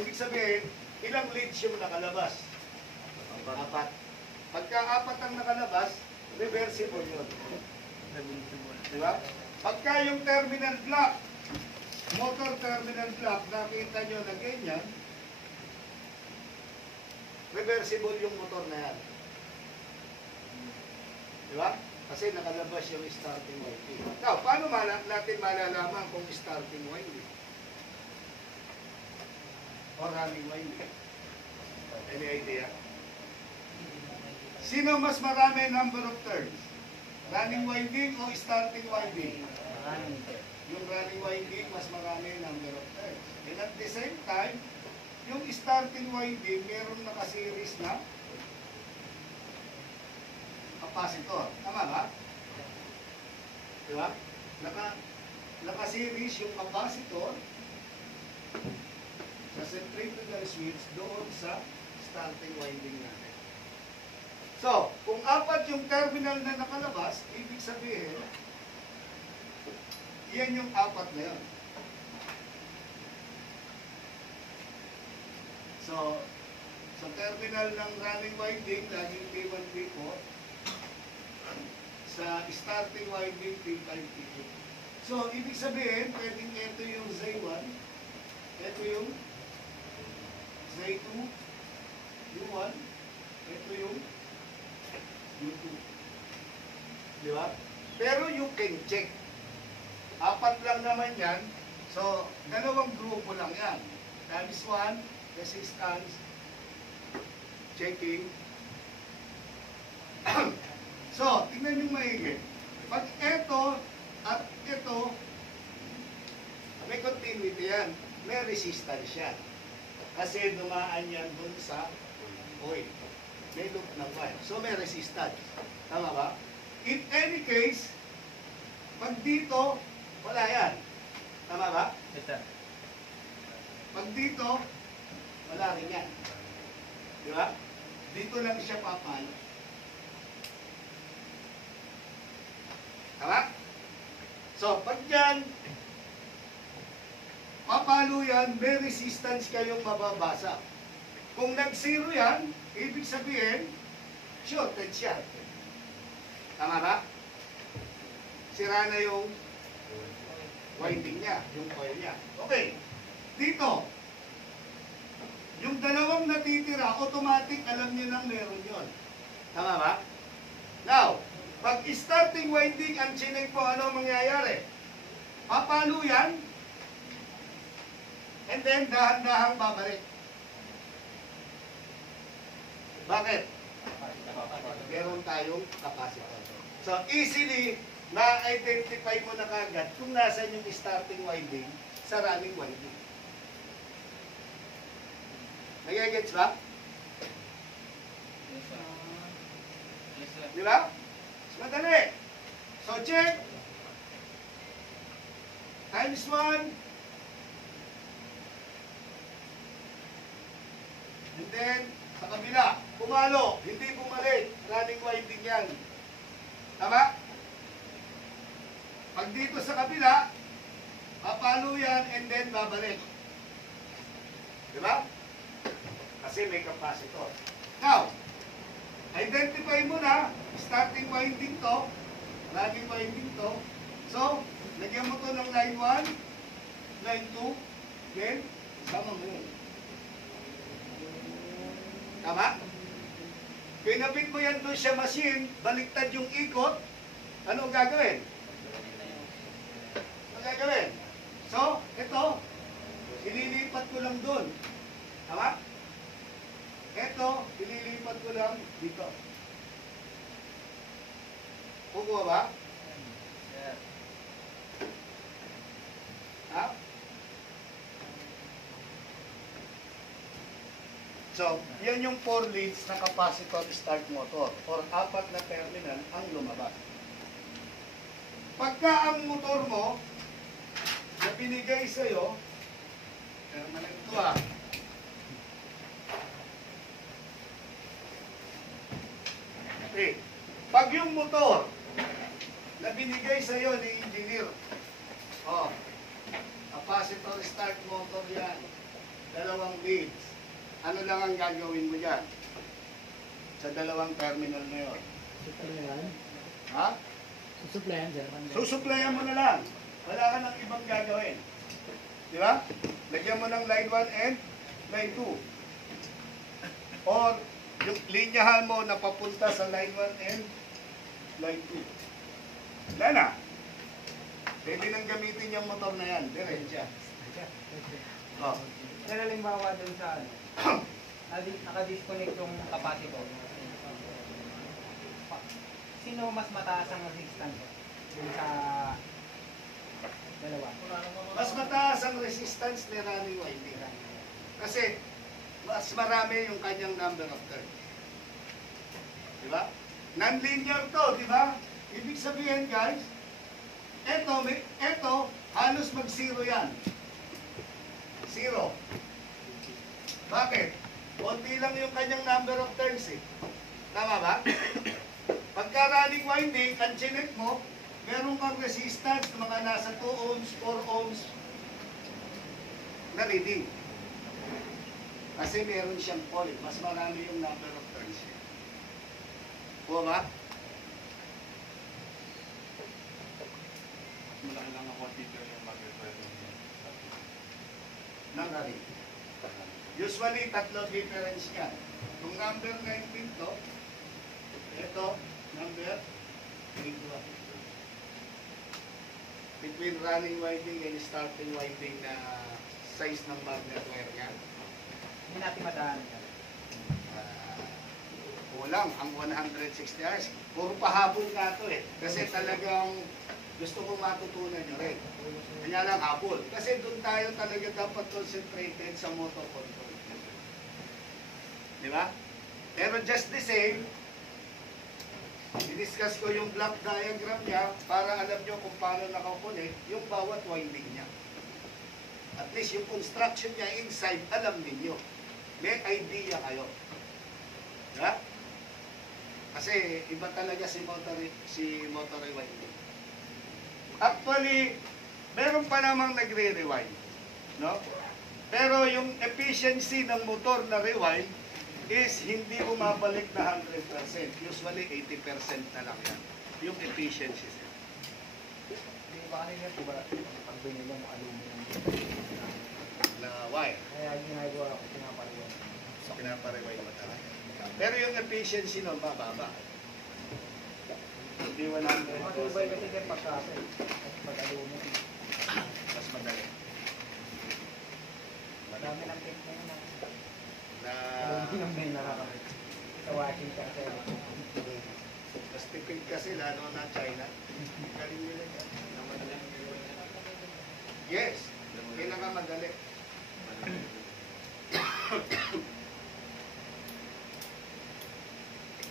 ibig sabihin, ilang leads yung nakalabas? Apat. Pagka apat ang nakalabas, reversible yun. Diba? Pagka yung terminal block, motor terminal block, nakita nyo na ganyan, reversible yung motor na yan. Diba? Kasi nakalabas yung starting winding. Now, paano natin malalaman kung starting winding? Or running winding? Any idea? Sino mas marami number of turns? Running winding o starting winding? Yung running winding, mas marami number of turns. And at the same time, yung starting winding, meron nakaseries na capacitor. Tama ba? Diba? Naka-series yung capacitor sa centrifugal switch doon sa starting winding natin. So, kung apat yung terminal na nakalabas, ibig sabihin, yan yung apat na yun. So, sa terminal ng running winding, laging P1, P4. Sa starting winding, P5, P2. So, ibig sabihin, pwedeng ito yung Z1, ito yung Z2, U1, ito yung U2. Di ba? Pero you can check. Apat lang naman yan. So, dalawang grupo lang yan. Times 1, resistance, checking. So, tingnan nyo maigi. Pag ito at ito, may continuity yan. May resistance yan. Kasi dumaan yan dun sa oil. May loop ng wire. So, may resistance. Tama ba? In any case, pag dito, wala yan. Tama ba? Pag dito, wala rin yan. Di ba? Dito lang siya papalo. Tama? So, pag yan, papalo yan, may resistance kayong mababasa. Kung nag-zero yan, ibig sabihin, shorted siya. Tama ba? Sira na yung winding niya, yung coil niya. Okay. Dito, yung dalawang natitira, automatic alam niyo nang meron yun. Tama ba? Now, pag starting winding ang chinig po, ano mangyayari? Papalo yan, and then dahan-dahang babalik. Bakit? Meron tayong capacitor. So, easily, na-identify mo na kagad kung nasan yung starting winding sa running winding. Nagigets ba? Di ba? Madali. So, check. Times 1. And then, sa kabila, pumalo. Hindi bumalik. Running winding yan. Tama? Pag dito sa kabila, papalo yan and then babalik. Diba? Kasi may capacitor. Now, identify mo na, starting winding to, running winding to. So, lagyan mo to ng line 1, line 2, then, sama mo yun. Tama? Pinabit mo yan doon sa machine, baliktad yung ikot, ano ang gagawin? Ano gagawin? So, ito, ililipat ko lang doon. Tama? Ito, ililipat ko lang dito. Kukuha ba? Yeah. Ha? So, yan yung 4 leads na capacitor start motor or 4 na terminal ang lumabas. Pagka ang motor mo na binigay sa'yo, permanent ito ha. Okay. Pag yung motor na binigay sa'yo ni engineer, capacitor start motor yan. dalawang leads. Ano lang ang gagawin mo dyan? Sa dalawang terminal na yun. Susuplayan. Ha? Susuplayan, sir. Susuplayan mo na lang. Wala ka nang ibang gagawin. Di ba? Lagyan mo ng line 1 and line 2. Or, yung linyahan mo na papunta sa line 1 and line 2. Wala na. Pwede nang gamitin yung motor na yan. Diretsa. Oh. Pero halimbawa dun sa ano, naka-disconnect yung capacitor. Sino mas mataas ang resistance dun sa dalawa? Mas mataas ang resistance ni running winding. Kasi, mas marami yung kanyang number of turns. Di ba? Non-linear to, di ba? Ibig sabihin, guys, eto, halos mag-zero yan. Zero. Bakit? Konti lang yung kanyang number of turns eh. Tama ba? Pagka running winding, ang chinek mo, meron kang resistance na mga nasa 2 ohms, 4 ohms na reading. Kasi meron siyang coil. Mas marami yung number of turns. O ba? Malaki lang ang quantity yung mag-require Ng rin. Usually, tatlo difference yan. Kung number 9 pin to, ito, number 8. Between running winding and starting winding na size ng magnet wire yan. Hindi natin madaan. Kulang ang 160 hours. Puro pahabol ka to eh. Kasi talagang gusto ko matutunan nyo rin. Kanya lang habol. Kasi doon tayo talaga dapat concentrated sa motor control. Di ba? Pero just the same, i-discuss ko yung block diagram niya para alam nyo kung paano nakakunik yung bawat winding niya. At least yung construction niya inside, alam ninyo. May idea kayo. Diba? Kasi iba talaga si motor rewinding. Actually, meron pa namang nagre-rewind. No? Pero yung efficiency ng motor na rewind is hindi bumabalik na 100%. Usually 80% na lang yan. Yung efficiency. Hindi ba kanina po ba pag binili mo aluminum Na wire. kaya ginagawa ko pinapaliwan. Pinaparewind mo talaga. Pero yung efficiency nun, bababa. Hindi 100%. Matubay kasi din pagkasa pag aluminum. Mas madali. Madami ng tip na yun. Na Aluminum na yung nakakamit. Sa washing kasi. mas tipid kasi lalo na China. Galing nila yan. Yes, pinakamadali.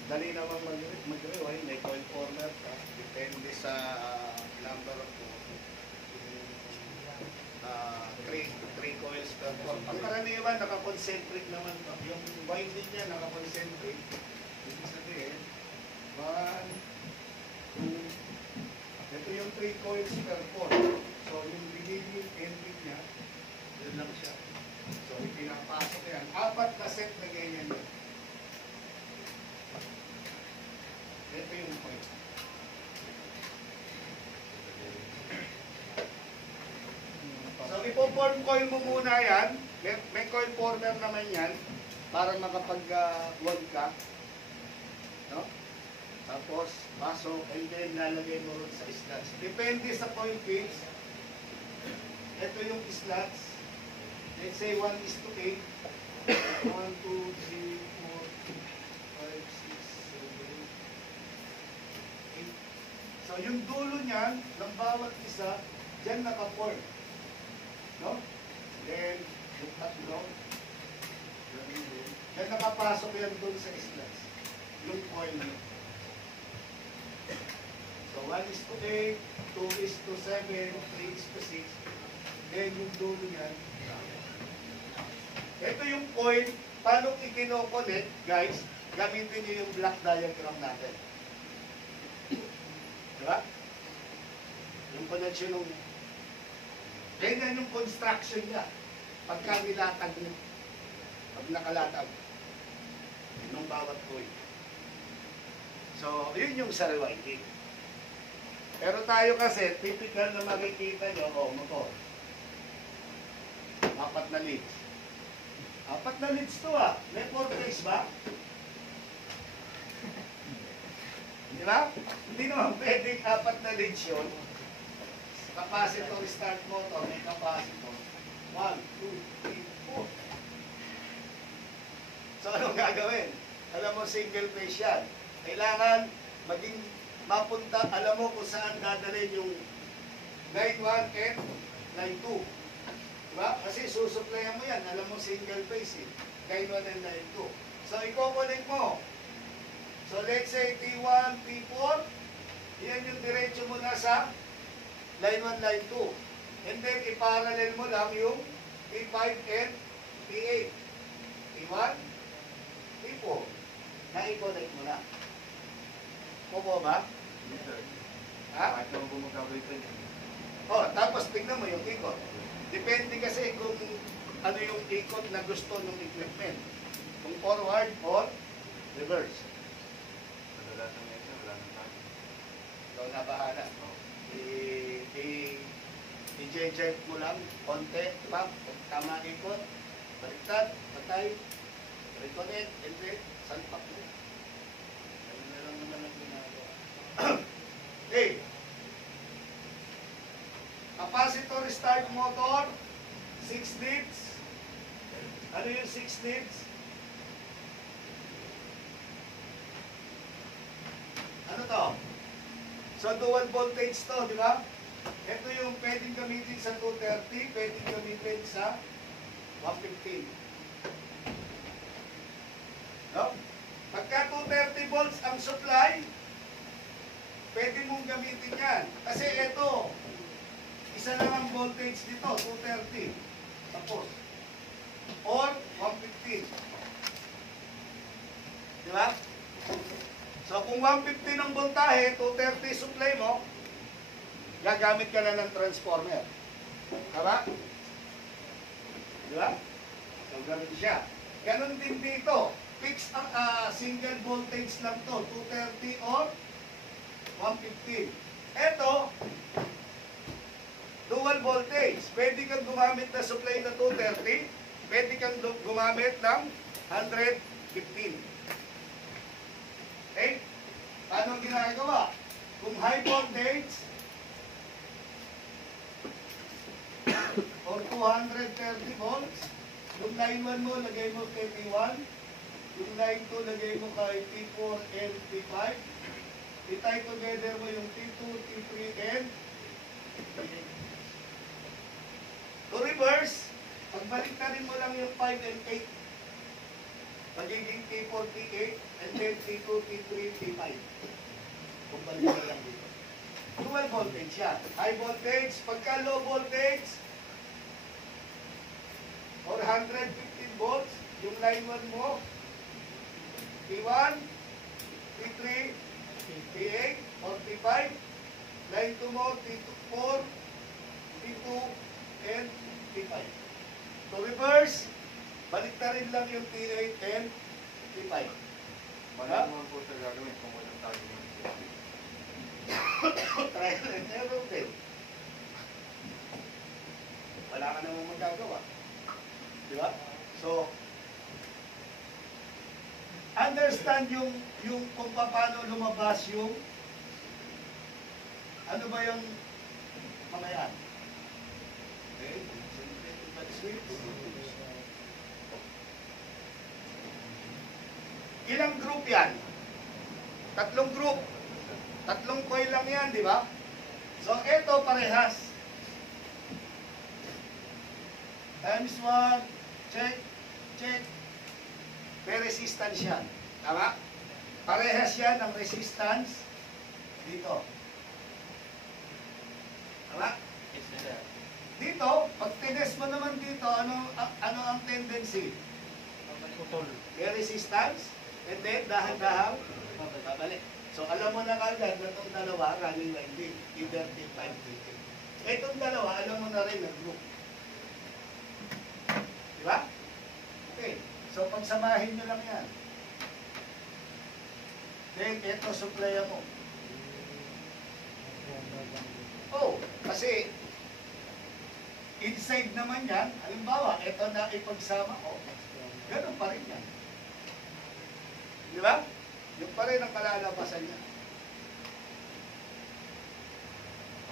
Dali naman mag-rewind, may coil former ka. Depende sa number of three coils per form. Ang karaniwan, nakakoncentric naman to. Yung winding niya, nakakoncentric. Ibig sabihin, 1, 2, ito yung 3 coils per form. So, yung beginning, ending niya, yun lang siya. So, ipinapasok yan. 4 na set na ganyan yun. Ito yung point. So, ipo-form coil mo muna yan. May coil former naman yan para makapag-weld ka. No? Tapos, pasok, and then lalagay mo rin sa slots. Depende sa coil pins. Ito yung slots. Let's say 1:8. 1, 2, 3, 4, 5, 6, 7, 8. So, yung dulo niyan, ng bawat isa, dyan naka-form. No? Then, yung tatlo, dyan nakapasok yan doon sa slots. Yung coil niya. So, 1:8, 2:7, 3:6. Then, yung dulo niyan. Ito yung coil. Paano ikino-connect, guys? Gamitin niyo yung block diagram natin. Diba? Yung connection ng... Ganyan yung construction niya. pagka nilatag nyo. Pag nakalatag. Nung bawat coil. So, yun yung sa rewinding. Pero tayo kasi, typical na makikita nyo, motor. 4 na leads. 4 na leads to May 4 phase ba? Di ba? Hindi naman pwedeng 4 na leads yun. Capacitor start motor, may capacitor. 1, 2, 3, 4. So, anong gagawin? Alam mo, single phase yan. Kailangan maging mapunta, alam mo kung saan dadalhin yung line 1 and line 2. Diba? Kasi susuplayan mo yan. Alam mo, single phase Line 1 and line 2. So, i-connect mo. So, let's say T1, T4. Yan yung diretso mo na sa line 1, line 2. And then, i-parallel mo lang yung T5 and T8. T1, T4. Na-i-connect mo na. Kupo ba? Yes, sir. Ha? Kahit naman gumagabay pa niya. Oh, tapos tingnan mo yung ikot. Depende kasi kung ano yung ikot na gusto ng equipment. Kung forward or reverse. Kadalasan niya siya, wala nang tayo. Ikaw na bahala. I-jet mo lang, konti, pap, tama ikot, baliktad, patay, reconnect, and then, salpak mo. Ayun na lang naman ang ginagawa. Okay. Capacitor start motor, 6 leads. Ano yung 6 leads? Ano to? So, dual voltage to, di ba? Ito yung pwedeng gamitin sa 230, pwedeng gamitin sa 115. No? Pagka 230 volts ang supply, pwede mong gamitin yan. Kasi ito, isa lang ang voltage dito, 230. Tapos. Or 115. Di ba? So kung 115 ang voltahe, 230 supply mo, gagamit ka na ng transformer. Tama? Di ba? So ganun siya. Ganun din dito. Fixed ang single voltage lang to, 230 or 115. Ito, dual voltage. Pwede kang gumamit na supply na 230, pwede kang gumamit ng 115. Okay? Paano ang ginagawa? Kung high voltage or 230 volts, yung line 1 mo, lagay mo kay T1, yung line 2, lagay mo kay T4 and T5, i-tie together mo yung T2, T3, and to reverse, pagbalik na rin mo lang yung 5 and 8, magiging T4, T8, and then T2, T3, T5. Kung balik na lang dito. Dual voltage yan. High voltage, pagka low voltage, or 115 volts, yung line 1 mo, T1, T3, T8, or T5, line 2 mo, T4, T2, and T5. To reverse, balik na rin lang yung T8 and T5. Balik naman po sa gagawin kung walang tayo ng Trial and error din. Wala ka namang magagawa. Di ba? So, understand yung kung paano lumabas yung ano ba yung mga yan? Okay? Switch. Ilang group yan? 3 group. 3 coil lang yan, di ba? So, ito parehas. Times 1, check, check. May resistance yan. Tama? Parehas yan ang resistance dito. Tama? Dito, pag tines mo naman dito, ano ang tendency? Putol. May resistance, and then dahan-dahan, babalik. So, alam mo na kagad na itong dalawa, running winding, either T5, T8. Itong dalawa, alam mo na rin, nag-group. Di ba? Okay. So, pagsamahin nyo lang yan. Then, ito, supplyan mo. Oh, kasi inside naman yan, halimbawa, ito na ipagsama ko, ganun pa rin yan. Di ba? Yung pa rin ang kalalabasan niya.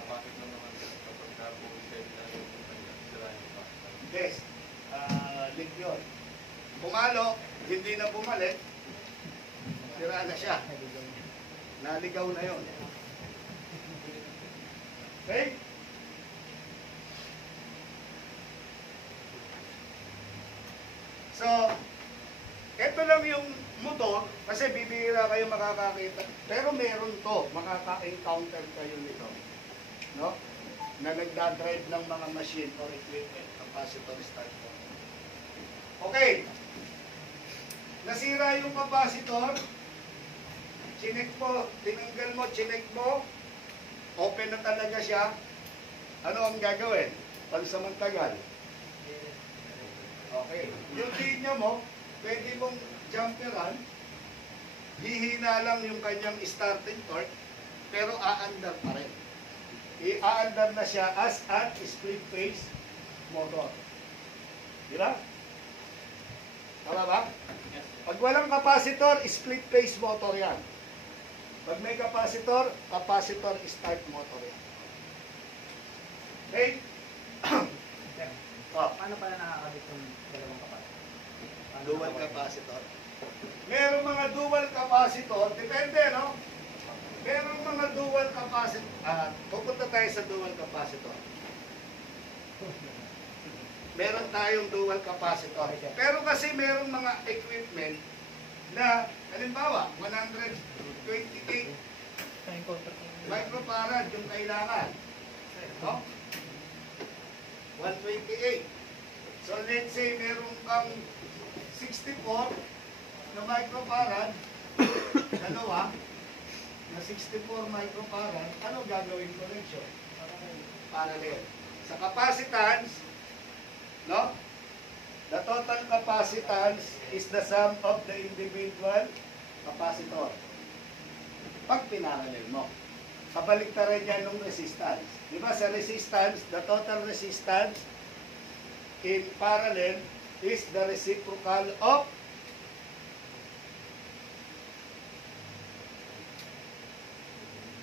Kapatid lang naman kapag ka-po-save na yung kanya, sila yung pasta. Yes. Link yun. Pumalo, hindi na bumalik, sira na siya. Naligaw na yun. Okay? So, ito lang yung motor, kasi bibihira kayo makakakita. Pero meron to, makaka-encounter kayo nito. No? Na nagdadrive ng mga machine or equipment, capacitor starter. Okay. Nasira yung capacitor. Chinek mo, tinanggal mo, chinek mo. Open na talaga siya. Ano ang gagawin? Pansamantagal. Okay. Yung linya mo, pwede mong jumperan. Hihina lang yung kanyang starting torque, pero aandar pa rin. I-aandar na siya as an split phase motor. Di ba? Tama ba? Pag walang capacitor, split phase motor yan. Pag may capacitor, capacitor start motor yan. Okay? Sir, Oh, paano pala nakakabit yung dalawang kapatid? dual capacitor. Merong mga dual capacitor, depende, no? Merong mga dual capacitor. Pupunta tayo sa dual capacitor. Meron tayong dual capacitor. Pero kasi merong mga equipment na, halimbawa, 128 microfarad yung kailangan. No? 128. So let's say meron kang 64 na microfarad, dalawa, na 64 microfarad, ano gagawin connection? Parallel. Sa capacitance, no? The total capacitance is the sum of the individual capacitor. Pag pinarallel mo, kabaliktaran yan ng resistance. Di ba sa resistance, the total resistance in parallel is the reciprocal of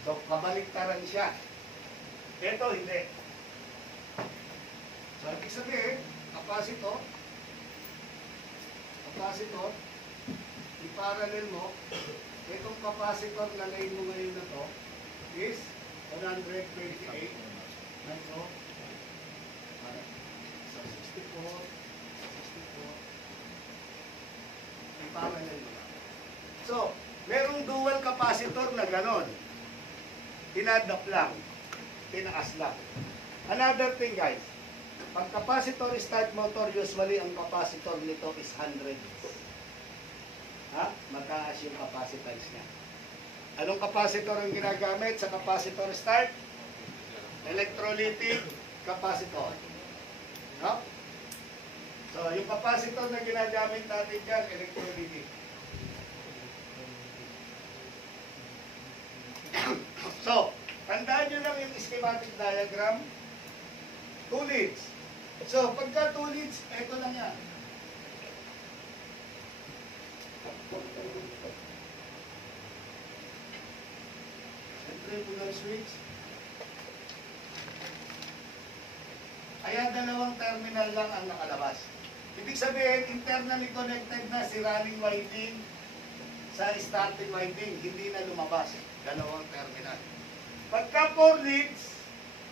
so kabaliktaran siya. Ito hindi. So ibig sabihin, capacitor, i-parallel mo, itong capacitor na line mo ngayon na to is 128 micro so 64 i-parallel mo lang. So, merong dual capacitor na ganon. Tinadap lang, tinaas lang. Another thing guys, pag capacitor start motor, usually ang capacitor nito is 100. Ha? Mataas yung capacitance niya. Anong capacitor ang ginagamit sa capacitor start? Electrolytic capacitor. No? So, yung capacitor na ginagamit natin dyan, electrolytic. So, tandaan nyo lang yung schematic diagram. 2 leads. So, pagka 2 leads, eto lang yan. Centrifugal switch. Ayan, dalawang terminal lang ang nakalabas. Ibig sabihin, internally connected na si running winding sa starting winding. Hindi na lumabas. Dalawang terminal. Pagka 4 leads,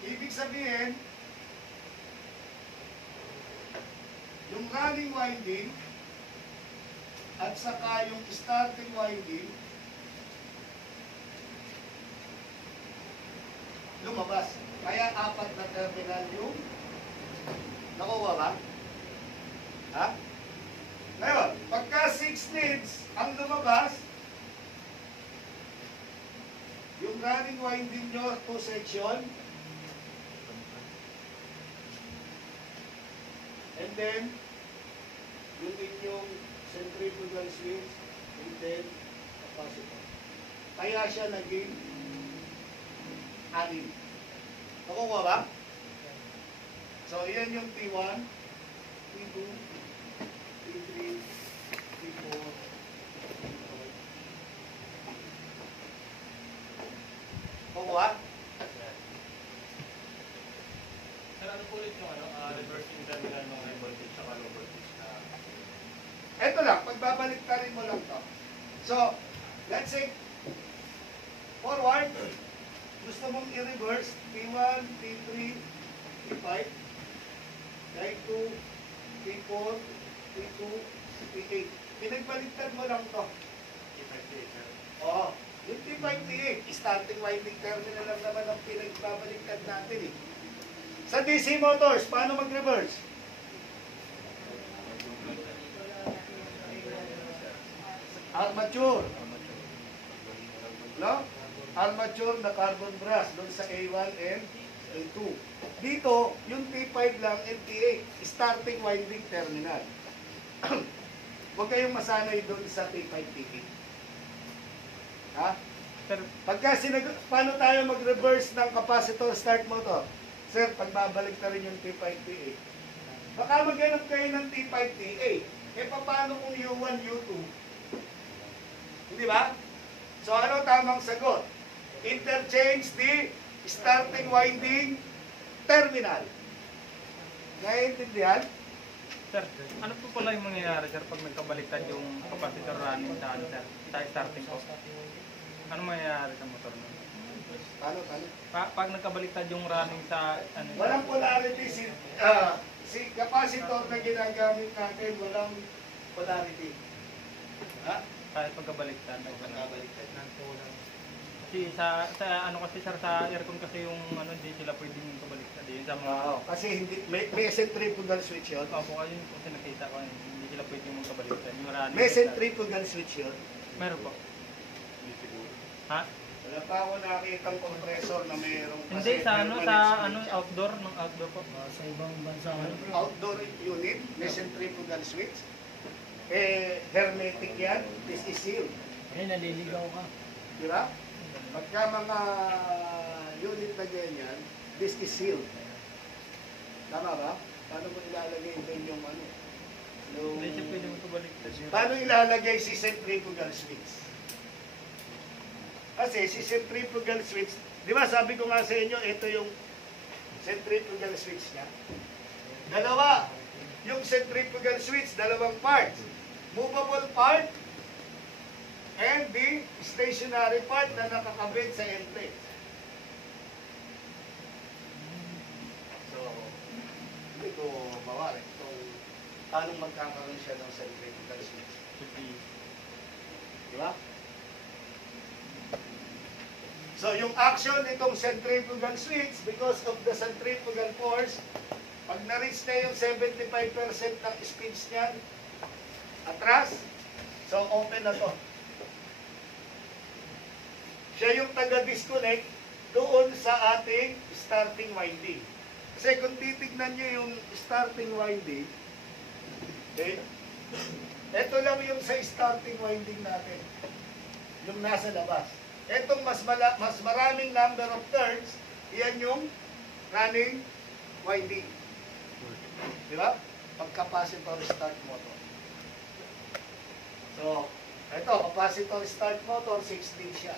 ibig sabihin, yung running winding at saka yung starting winding lumabas. Kaya 4 na terminal yung nakuha ba? Ha? Ngayon, pagka 6 leads ang lumabas, yung running winding nyo, 2 section, and then yung inyong centrifugal switch and then capacitor. Kaya siya naging 6. Nakukuha ba? So, yan yung T1, T2, T3, T4, Kukuha? Sir, ano po ulit yung reversing terminal ng high voltage sa low voltage na Ito lang, pagbabalik ta rin mo lang to. So, let's say, forward, gusto mong i-reverse, T1, T3, T5, T2, T4, T2, T8. Pinagbaliktad mo lang to. Oo. Yung T5, T8, starting winding terminal lang naman ang pinagbabaliktad natin eh. Sa DC motors, paano mag-reverse? Armature. No? Armature na carbon brass doon sa A1 and A2. Dito, yung T5 lang and T8, starting winding terminal. Huwag kayong masanay doon sa T5, T8. Ha? Sir, Paano tayo mag-reverse ng capacitor start motor? Sir, pagbabalik na rin yung T5, T8. Baka maghanap kayo ng T5, T8. Eh, paano kung U1, U2? Hindi ba? So, ano tamang sagot? Interchange the starting winding terminal. Naiintindihan? sir, ano po pala yung mangyayari, sir, pag nagkabaliktad yung capacitor running sa, ano, sir, sa starting po? Ano mangyayari sa motor mo? Paano? Pag nagkabaliktad yung running sa, ano, Walang polarity. Si capacitor na ginagamit natin, walang polarity. Ha? kahit pagkabaliktad. Pagkabaliktad ng tulang. Kasi sa ano kasi sir, sa aircon kasi yung ano, hindi sila pwedeng kabaliktad. Yun sa mga, Oo, kasi hindi, may centrifugal switch yun. opo, kayo yung kasi nakita ko, hindi sila pwedeng magkabaliktad. Yung running May sa- centrifugal switch yun. Meron po. hindi siguro. Ha? Wala pa ako nakitang compressor na mayroong Hindi, sa ano, permanent sa switch. ano, outdoor, ng outdoor po. Sa ibang bansa, ano? Outdoor unit, may centrifugal switch. Eh, hermetic yan. This is sealed. Eh, naliligaw ka. Di ba? Pagka mga unit na ganyan, this is sealed. Tama ba? Paano mo ilalagay doon yung ano? Yung... Hindi siya pwedeng magkabaliktad. Paano ilalagay si centrifugal switch? Kasi si centrifugal switch, di ba sabi ko nga sa inyo, ito yung centrifugal switch niya. Dalawa. Yung centrifugal switch, dalawang parts. Movable part and the stationary part na nakakabit sa end plate. So, hindi ko mawari kung paano magkakaroon siya ng centrifugal switch. Should be. Di ba? So, yung action nitong centrifugal switch, because of the centrifugal force, pag na-reach na yung 75% ng speeds niyan, atras, so open na to. Siya yung taga-disconnect doon sa ating starting winding. Kasi kung titignan nyo yung starting winding, okay, ito lang yung sa starting winding natin. Yung nasa labas. Itong mas maraming number of turns, iyan yung running winding. Di ba? Pag-capacitor start motor. So, ito, capacitor start motor, 16 siya.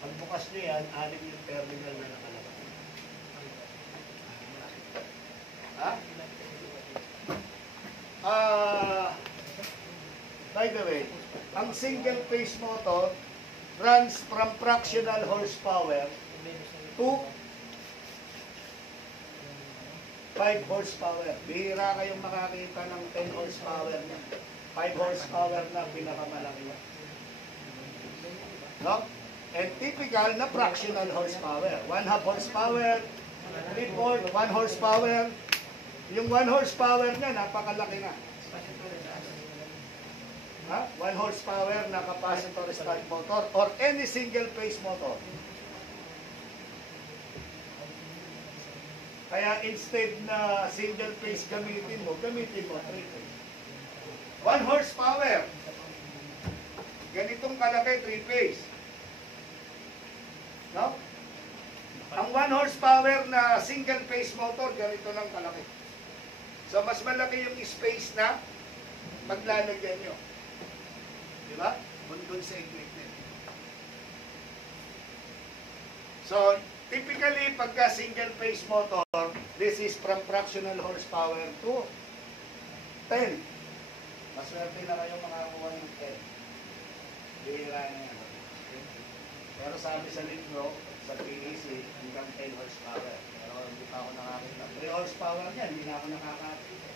Pagbukas nyo yan, 6 yung terminal na nakalabas. Ha? By the way, ang single phase motor runs from fractional horsepower to 5 horsepower. Bihira kayong makakita ng 10 horsepower na. 5 horsepower na pinakamalaki. No? And typical na fractional horsepower. 1/2 horsepower, 3/4, 1 horsepower. Yung 1 horsepower niya, napakalaki na. Ha? 1 horsepower na capacitor start motor or any single phase motor. Kaya instead na single phase gamitin mo 3 phase. 1 horsepower. Ganitong kalaki, 3-phase. No? Ang 1 horsepower na single-phase motor, ganito lang kalaki. So, mas malaki yung space na maglalagyan nyo. Di ba? Doon sa equipment. So, typically, pagka single-phase motor, this is from fractional horsepower to 10. Maswerte na kayo makakuha ng 10. Bihira na yan. Pero sabi sa libro, sa PEC, hanggang 10 horsepower. Pero hindi pa ako nakakita. 3 horsepower niyan, hindi na ako nakakakita.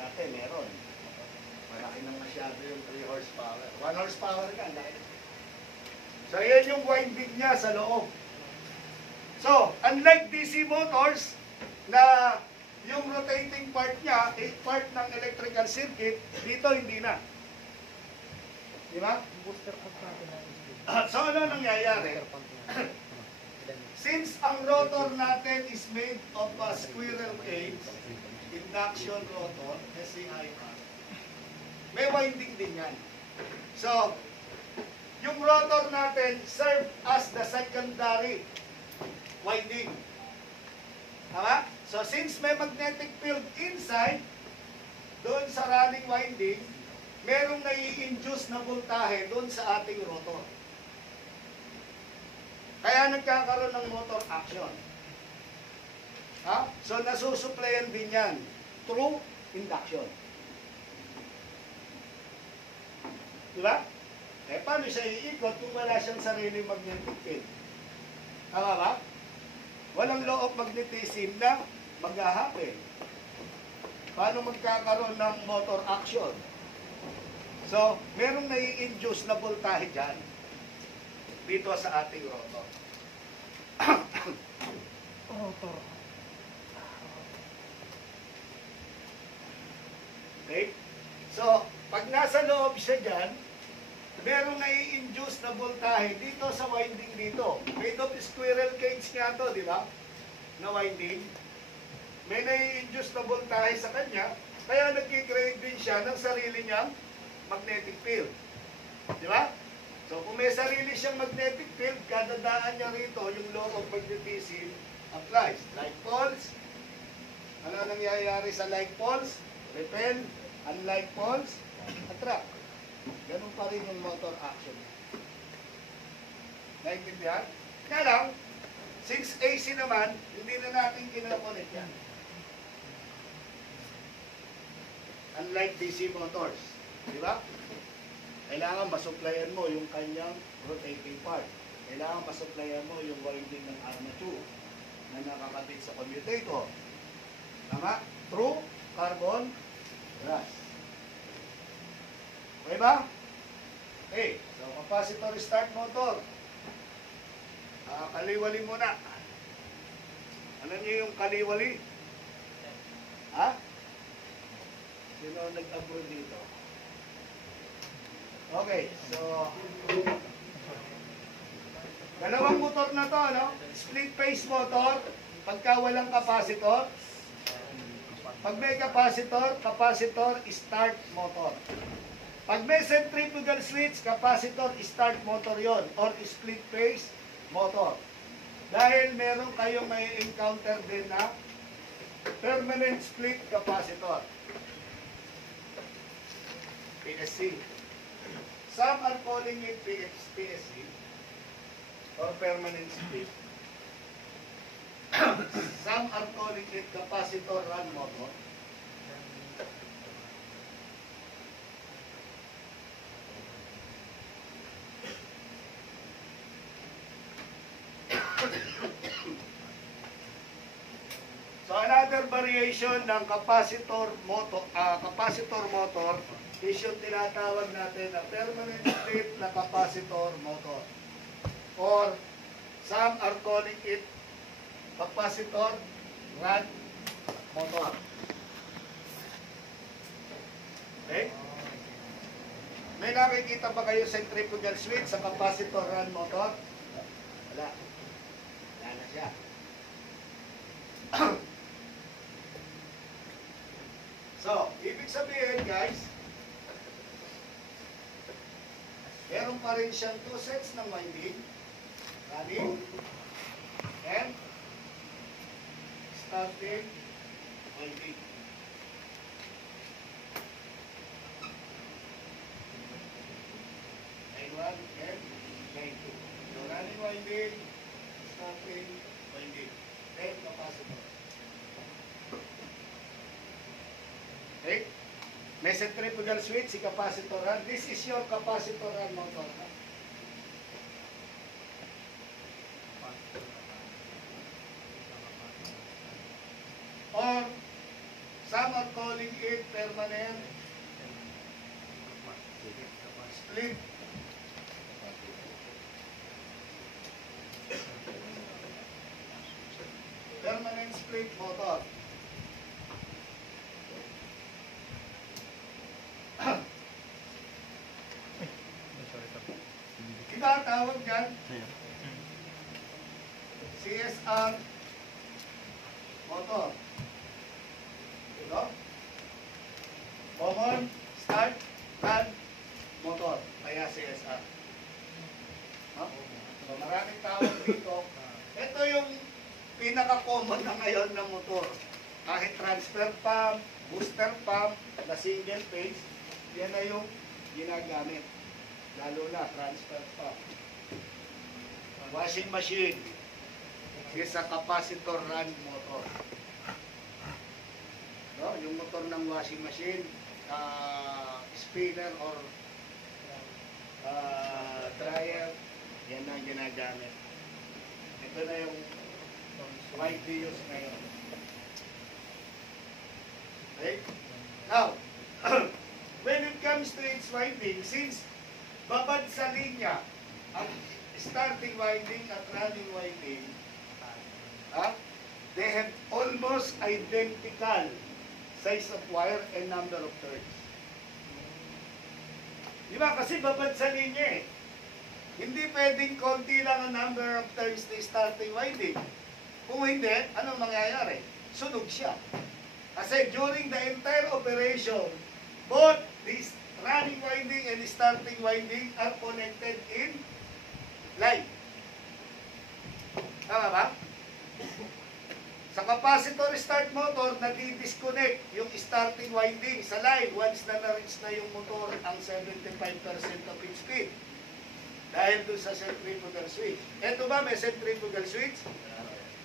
Dati meron. Malaki nang masyado yung 3 horsepower. 1 horsepower ka, laki. So, yan yung winding niya sa loob. So, unlike DC motors, na yung rotating part niya, part ng electrical circuit, dito hindi na. Di ba? Booster pump natin na speed. So, ano nangyayari? Since ang rotor natin is made of a squirrel cage, induction rotor, SCIR, may winding din yan. So, yung rotor natin serve as the secondary winding. Tama? So, since may magnetic field inside, doon sa running winding, merong nai-induce na voltahe doon sa ating rotor. Kaya nagkakaroon ng motor action. Ha? So, nasusuplayan din yan through induction. Diba? Eh, paano siya iikot kung wala siyang sariling magnetic field? Tama ba? Walang law of magnetism na maghahapin. Paano magkakaroon ng motor action? So, merong nai-induce na voltahe dyan dito sa ating rotor. Rotor. Okay? So, pag nasa loob siya dyan, merong nai-induce na voltahe dito sa winding dito. Made of squirrel cage nga to, di ba? Na winding. May nai-induce na voltahe sa kanya, kaya nag-create din siya ng sarili niyang magnetic field. Di ba? So, kung may sarili siyang magnetic field, kada daan niya rito, yung law of magnetism applies. Like poles, ano nangyayari sa like poles? Repel, unlike poles, attract. Ganun pa rin yung motor action. Naintindihan? Kaya lang, since AC naman, hindi na natin kinakonect yan. Unlike DC motors. Di ba? Kailangan masuplayan mo yung kanyang rotating part. Kailangan masuplayan mo yung winding ng armature na nakakabit sa commutator. Tama? Through carbon brush. Okay ba? Okay. So, capacitor start motor. Kaliwali muna. Ano niyo yung kaliwali? Ha? Sino nag-abroad dito? Okay. So, dalawang motor na to, no? Split phase motor. Pagka walang capacitor. Pag may capacitor, capacitor start motor. Pag may centrifugal switch, capacitor start motor yon or split phase motor. Dahil meron kayong may encounter din na permanent split capacitor. PSC. Some are calling it PSC or permanent split. Some are calling it capacitor run motor. So another variation ng capacitor motor is yung tinatawag natin na permanent split na capacitor motor. Or some are calling it capacitor run motor. Okay? May nakikita ba kayo centrifugal switch sa capacitor run motor? Wala. Wala na siya. So, ibig sabihin guys, pa rin siyang 2 sets ng winding. Running. And starting winding. Line 1 and line 2. So running winding, starting winding. Then capacitor. Okay? May centrifugal switch, si capacitor run. This is your capacitor run motor. Or some are calling it permanent split. Permanent split motor. Sorry, sir. Iba ang tawag dyan? CSR motor. Ito? Common start run motor. Kaya CSR. No? So maraming tawag dito. Ito yung pinaka-common na ngayon na motor. Kahit transfer pump, booster pump, na single phase, yan na yung ginagamit. Lalo na transfer pump. Washing machine is a capacitor run motor. No, yung motor ng washing machine, spinner or dryer, yan ang ginagamit. Ito na yung widely used ngayon. Okay? Now, when it comes to its winding, since babad sa linya ang starting winding at running winding, they have almost identical size of wire and number of turns. Di ba? Kasi babad sa linya eh. Hindi pwedeng konti lang ang number of turns na starting winding. Kung hindi, anong mangyayari? Sunog siya. Kasi during the entire operation, both this running winding and starting winding are connected in line. Tama ba? Sa capacitor start motor, nadi-disconnect yung starting winding sa line once na na-reach na yung motor ang 75% of its speed. Dahil doon sa centrifugal switch. Ito ba may centrifugal switch?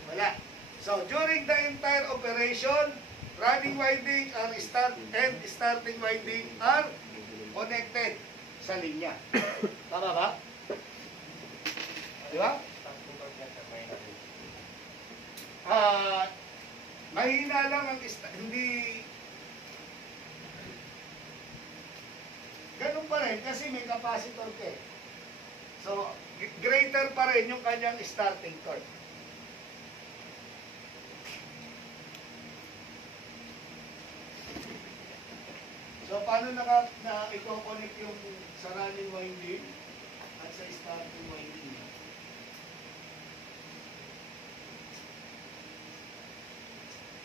Wala. So, during the entire operation, running winding and starting winding are connected sa linya. Tama ba? Di ba? Mahina lang ang hindi ganun pa rin kasi may capacitor ka eh. So, greater pa rin yung kanyang starting torque. So, paano i-connect yung sa running winding at sa starting winding?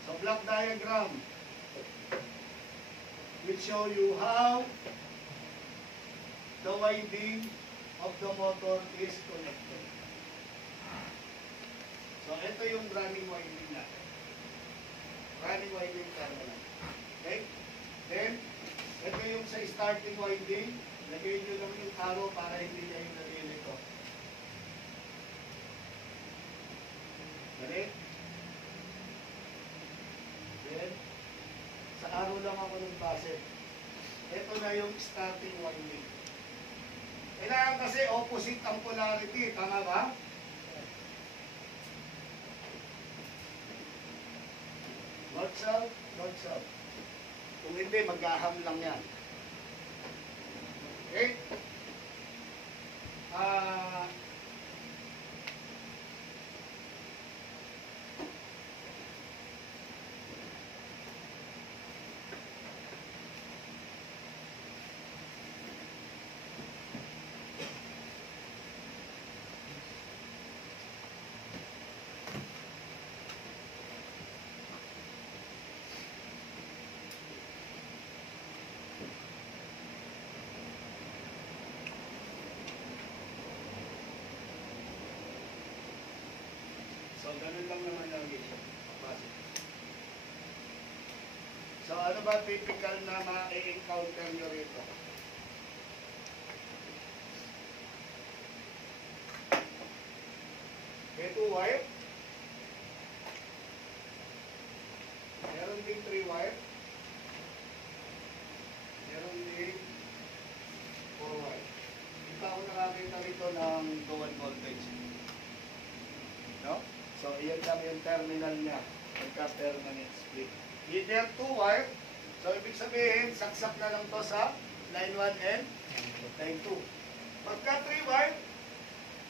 So, block diagram will show you how the winding of the motor is connected. So, ito yung running winding natin. Running winding terminal. Okay? Then, ito yung sa starting winding. Lagay nyo lang yung arrow para hindi kayo nalilito. Galit? Then, sa arrow lang ako ng base. Ito na yung starting winding. Kailangan kasi opposite ang polarity. Tama ba? North south, north south. Kung hindi, mag-aham lang yan. Okay? So, ganun lang naman lagi siya. Capacitor. So, ano ba typical na ma-encounter nyo rito? Ito wire. Meron din 3 wire. Meron din 4 wire. Kita ko nakakita rito ng dual voltage. No? So, iyan lang yung terminal niya. Pagka-permanent split. Either 2 wire. So, ibig sabihin, saksak na lang to sa line 1 and line 2. Pagka 3 wire,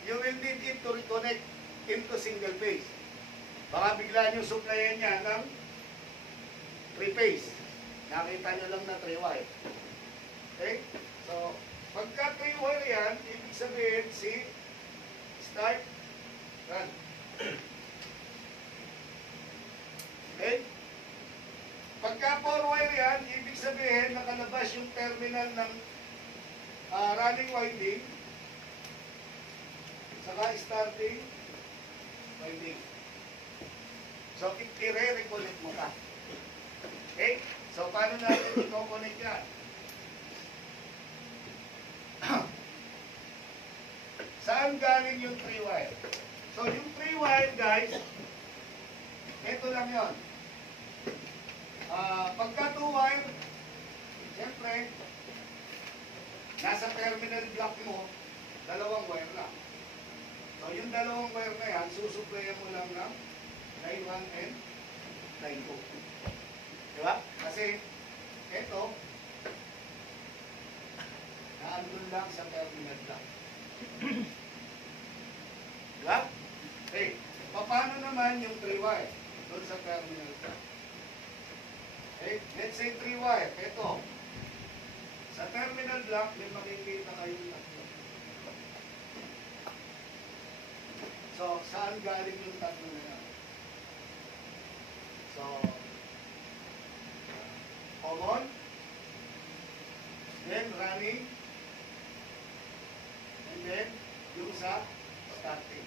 you will need it to reconnect into single phase. Baka bigla nyo supplyan niya ng 3 phase. Nakita nyo lang na 3 wire. Okay? So, pagka 3 wire yan, ibig sabihin si start, run. Okay? Pagka 4 wire yan, ibig sabihin nakalabas yung terminal ng running winding saka starting winding. So, i-re-reconnect mo ka. Okay? So, paano natin i-connect yan? Saan galing yung 3 wire? So, yung 3 wire, guys, ito lang yun. Pagka 2 wire, siyempre, nasa terminal block mo, 2 wire lang. So, yung 2 wire na yan, susuplayan mo lang ng line 1 and line 2. Diba? Kasi, ito, naandun lang sa terminal block. Diba? Okay. Paano naman yung 3 wire? Doon sa terminal block. Okay. Let's say 3 wire. Ito. Sa terminal block, may makikita kayo tatlo. So, saan galing yung tatlo na yan? So, common, then running, and then yung sa starting.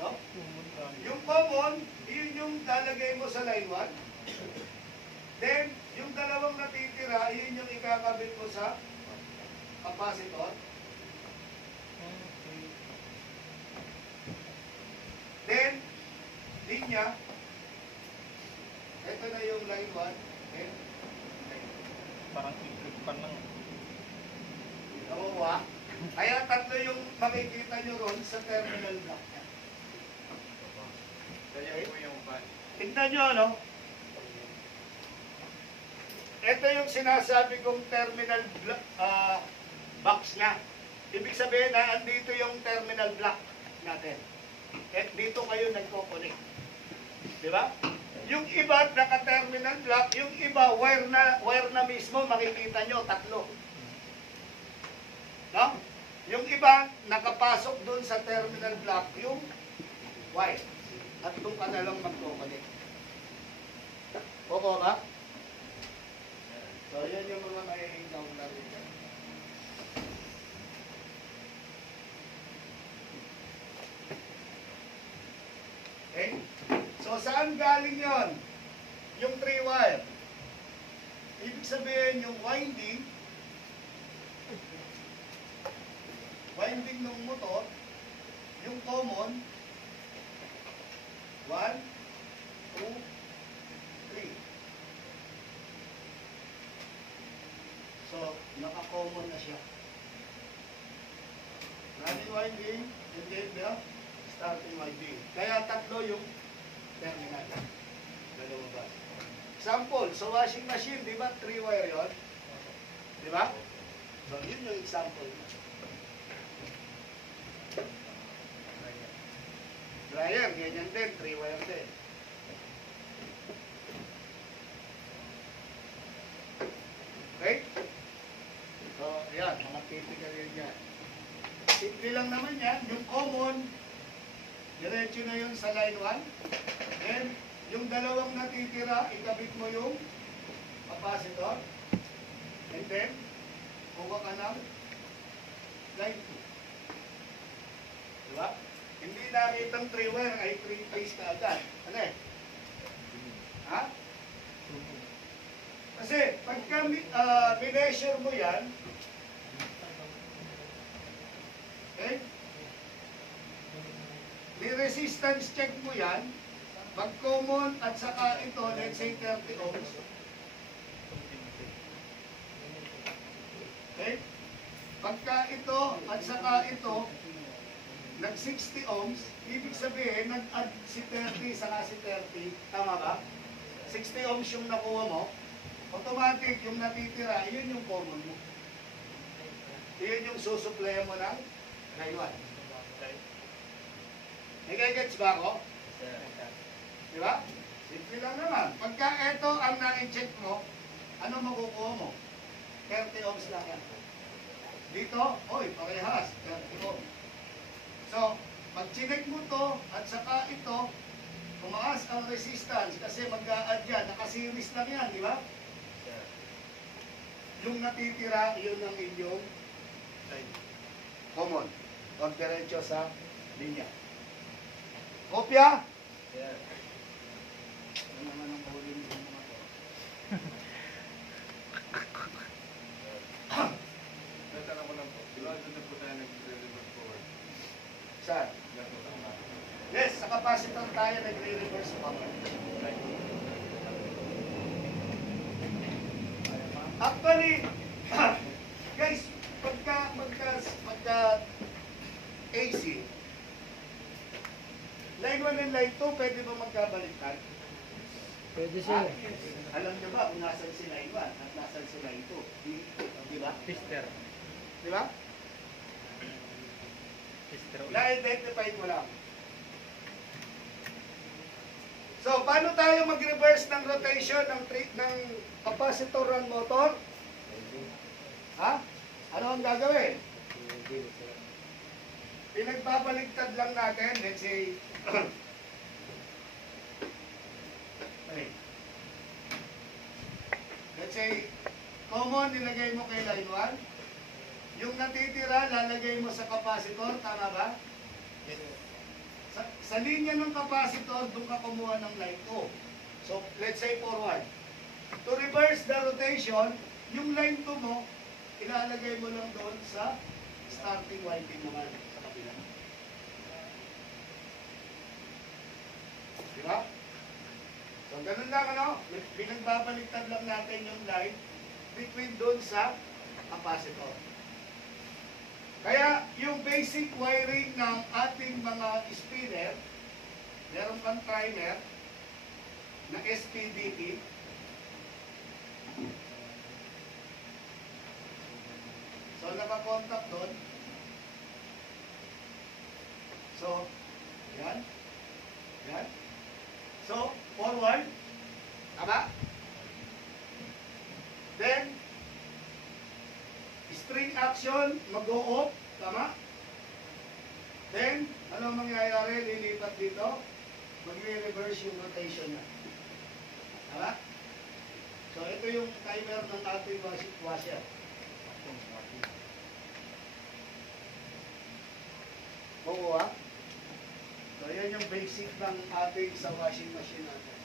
No? Yung common, yun yung lalagay mo sa line 1. Then, yung 2 natitira, yun yung ikakabit mo sa capacitor. Then, linya, ito na yung line 1. Then, Parang i-flip pa lang. nakuha. Kaya tatlo yung makikita nyo ron sa terminal block niya. Ganyan po yung pan. Tignan nyo, no? Ito yung sinasabi kong terminal box niya. Ibig sabihin na andito yung terminal block natin. At dito kayo nagko-connect. Di ba? Yung iba naka-terminal block, yung iba wire na mismo makikita nyo, 3. No? Yung iba nakapasok dun sa terminal block yung wire. At doon ka na lang magko-connect. Oo ba? So, yan yung mga nai-encounter dito. Okay? So, saan galing yon? Yung 3 wire. Ibig sabihin, yung winding ng motor, yung common, 1, 2, 3. So, naka-common na siya. Running winding, and then the starting winding. Kaya 3 yung terminal. Lumabas. Example, sa washing machine, di ba 3 wire yun? Di ba? So, yun yung example. Dryer, ganyan din, 3 wire din. Okay? So, yan, mga typical yun yan. Simple lang naman yan, yung common, diretso na yun sa line 1. And, yung 2 natitira, ikabit mo yung capacitor. And then, kuha ka ng line 2. Diba? Hindi nakitang 3-wire ay 3-phase ka agad. Ano eh? Ha? Kasi pagka mineasure mo yan, okay? Ni-resistance check mo yan, pag common at saka ito, let's say 30 ohms. Okay? Pagka ito at saka ito, nag 60 ohms, ibig sabihin, nag-add si 30 saka si 30, tama ba? 60 ohms yung nakuha mo, automatic yung natitira, yun yung common mo. Yun yung susupply mo ng line 1. Nagigets ba ako? Di ba? Simple lang naman. Pagka ito ang na-check mo, ano makukuha mo? 30 ohms lang yan. Dito, oy, parehas, 30 ohms. So, pag chinek mo to at saka ito, tumaas ang resistance kasi mag-a-add yan. Naka-series lang yan, di ba? Yung natitira, yun ang inyong common. Konferensyo sa linya. Kopya? Ano naman ang huli ng mga to? Natanong ko lang po, di ba doon na po tayo nag-reverse forward? Saan? Yan po tama. Yes, sa capacitor tayo nagre-reverse forward. Actually, guys, pagka AC, line 1 and line 2, pwede ba magkabaliktad? Pwede Ah, sir. alam niyo ba kung nasan si line 1 at nasan si line 2? Di ba? Pister. Di ba? Pister. Na-identify mo lang. So, paano tayo mag-reverse ng rotation ng capacitor run motor? Ha? Ano ang gagawin? Pinagbabaligtad lang natin, let's say, okay. Let's say, common nilagay mo kay line 1. Yung natitira, lalagay mo sa capacitor, tama ba? Sa linya ng capacitor, doon ka kumuha ng line 2. So, let's say forward. To reverse the rotation, yung line 2 mo, ilalagay mo lang doon sa starting winding naman sa kabila. Di ba? So, ganun lang, ano? Pinagbabaliktad lang natin yung line between doon sa capacitor. Kaya, yung basic wiring ng ating mga spinner, meron kang timer na SPDT. So, nakakontak doon. So, yan. Yan. So, forward. Tama? Then, string action, mag-go-off. Tama? Then, ano mangyayari? Lilipat dito. Mag-reverse yung rotation niya. Tama? So, ito yung timer ng ating washer. Oo, ha? So, yan yung basic ng ating sa washing machine natin.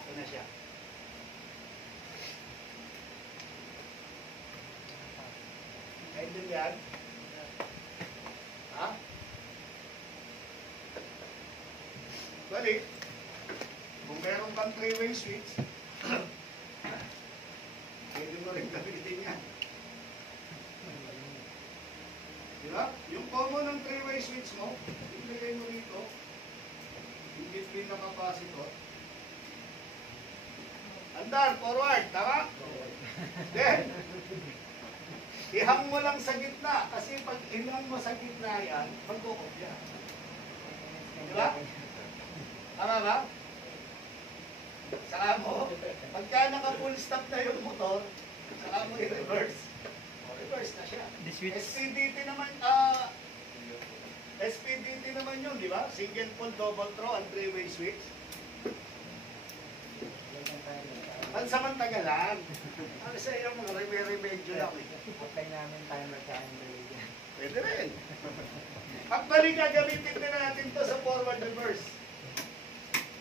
Ito na siya. Ayun din yan. Ha? Balik. Kung meron kang 3-way switch, pwede mo rin gamitin yan. Diba? Yung common ng 3-way switch mo, ilagay mo rito, in between na capacitor. Andar, forward, tama? Then, ihang mo lang sa gitna, kasi pag hinang mo sa gitna yan, mag-o-off yan. Diba? Tama ba? Saka mo, pagka naka-full stop na yung motor, saka mo i-reverse. Reverse na siya. The switch. SPDT naman yun, di ba? Single pole, double throw, and 3-way switch. Pansamantagalan. Ano sa iyo mga remedyo lang eh. Patay namin timer sa Android. Pwede rin. Actually, gagamitin din natin to sa forward reverse.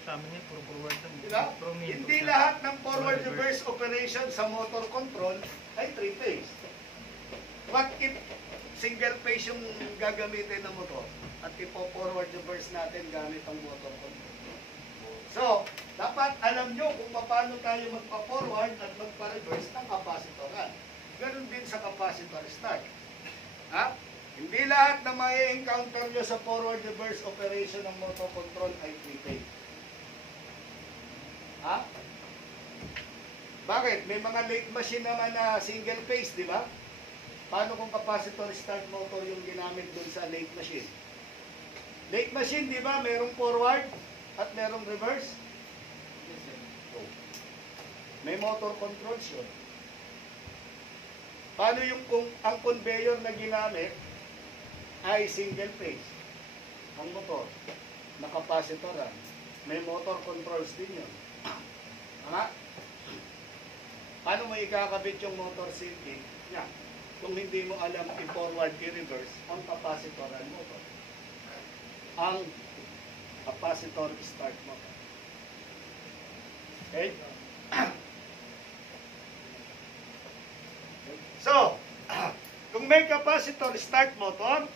Sa amin yan, puro forward lang. Diba? Puro minto Hindi siya. lahat ng forward reverse operation sa motor control ay 3-phase. What if single phase yung gagamitin ng motor at ipo-forward reverse natin gamit ang motor control? So, dapat alam nyo kung paano tayo magpa-forward at magpa-reverse ng kapasitoran. Ganun din sa capacitor start. Ha? Hindi lahat na mai-encounter nyo sa forward reverse operation ng motor control ay 3-phase. Ha? Bakit? May mga late machine naman na single phase, di ba? Paano kung capacitor start motor yung ginamit dun sa late machine? Late machine, di ba? Merong forward at merong reverse. May motor controls yun. Paano yung kung ang conveyor na ginamit ay single phase? Ang motor, nakapasitoran. May motor controls din yun. Tama? Paano mo ikakabit yung motor circuit niya? Kung hindi mo alam i-forward, i-reverse, ang kapasitoran motor. Ang capacitor start motor. Okay? So, kung may capacitor start motor,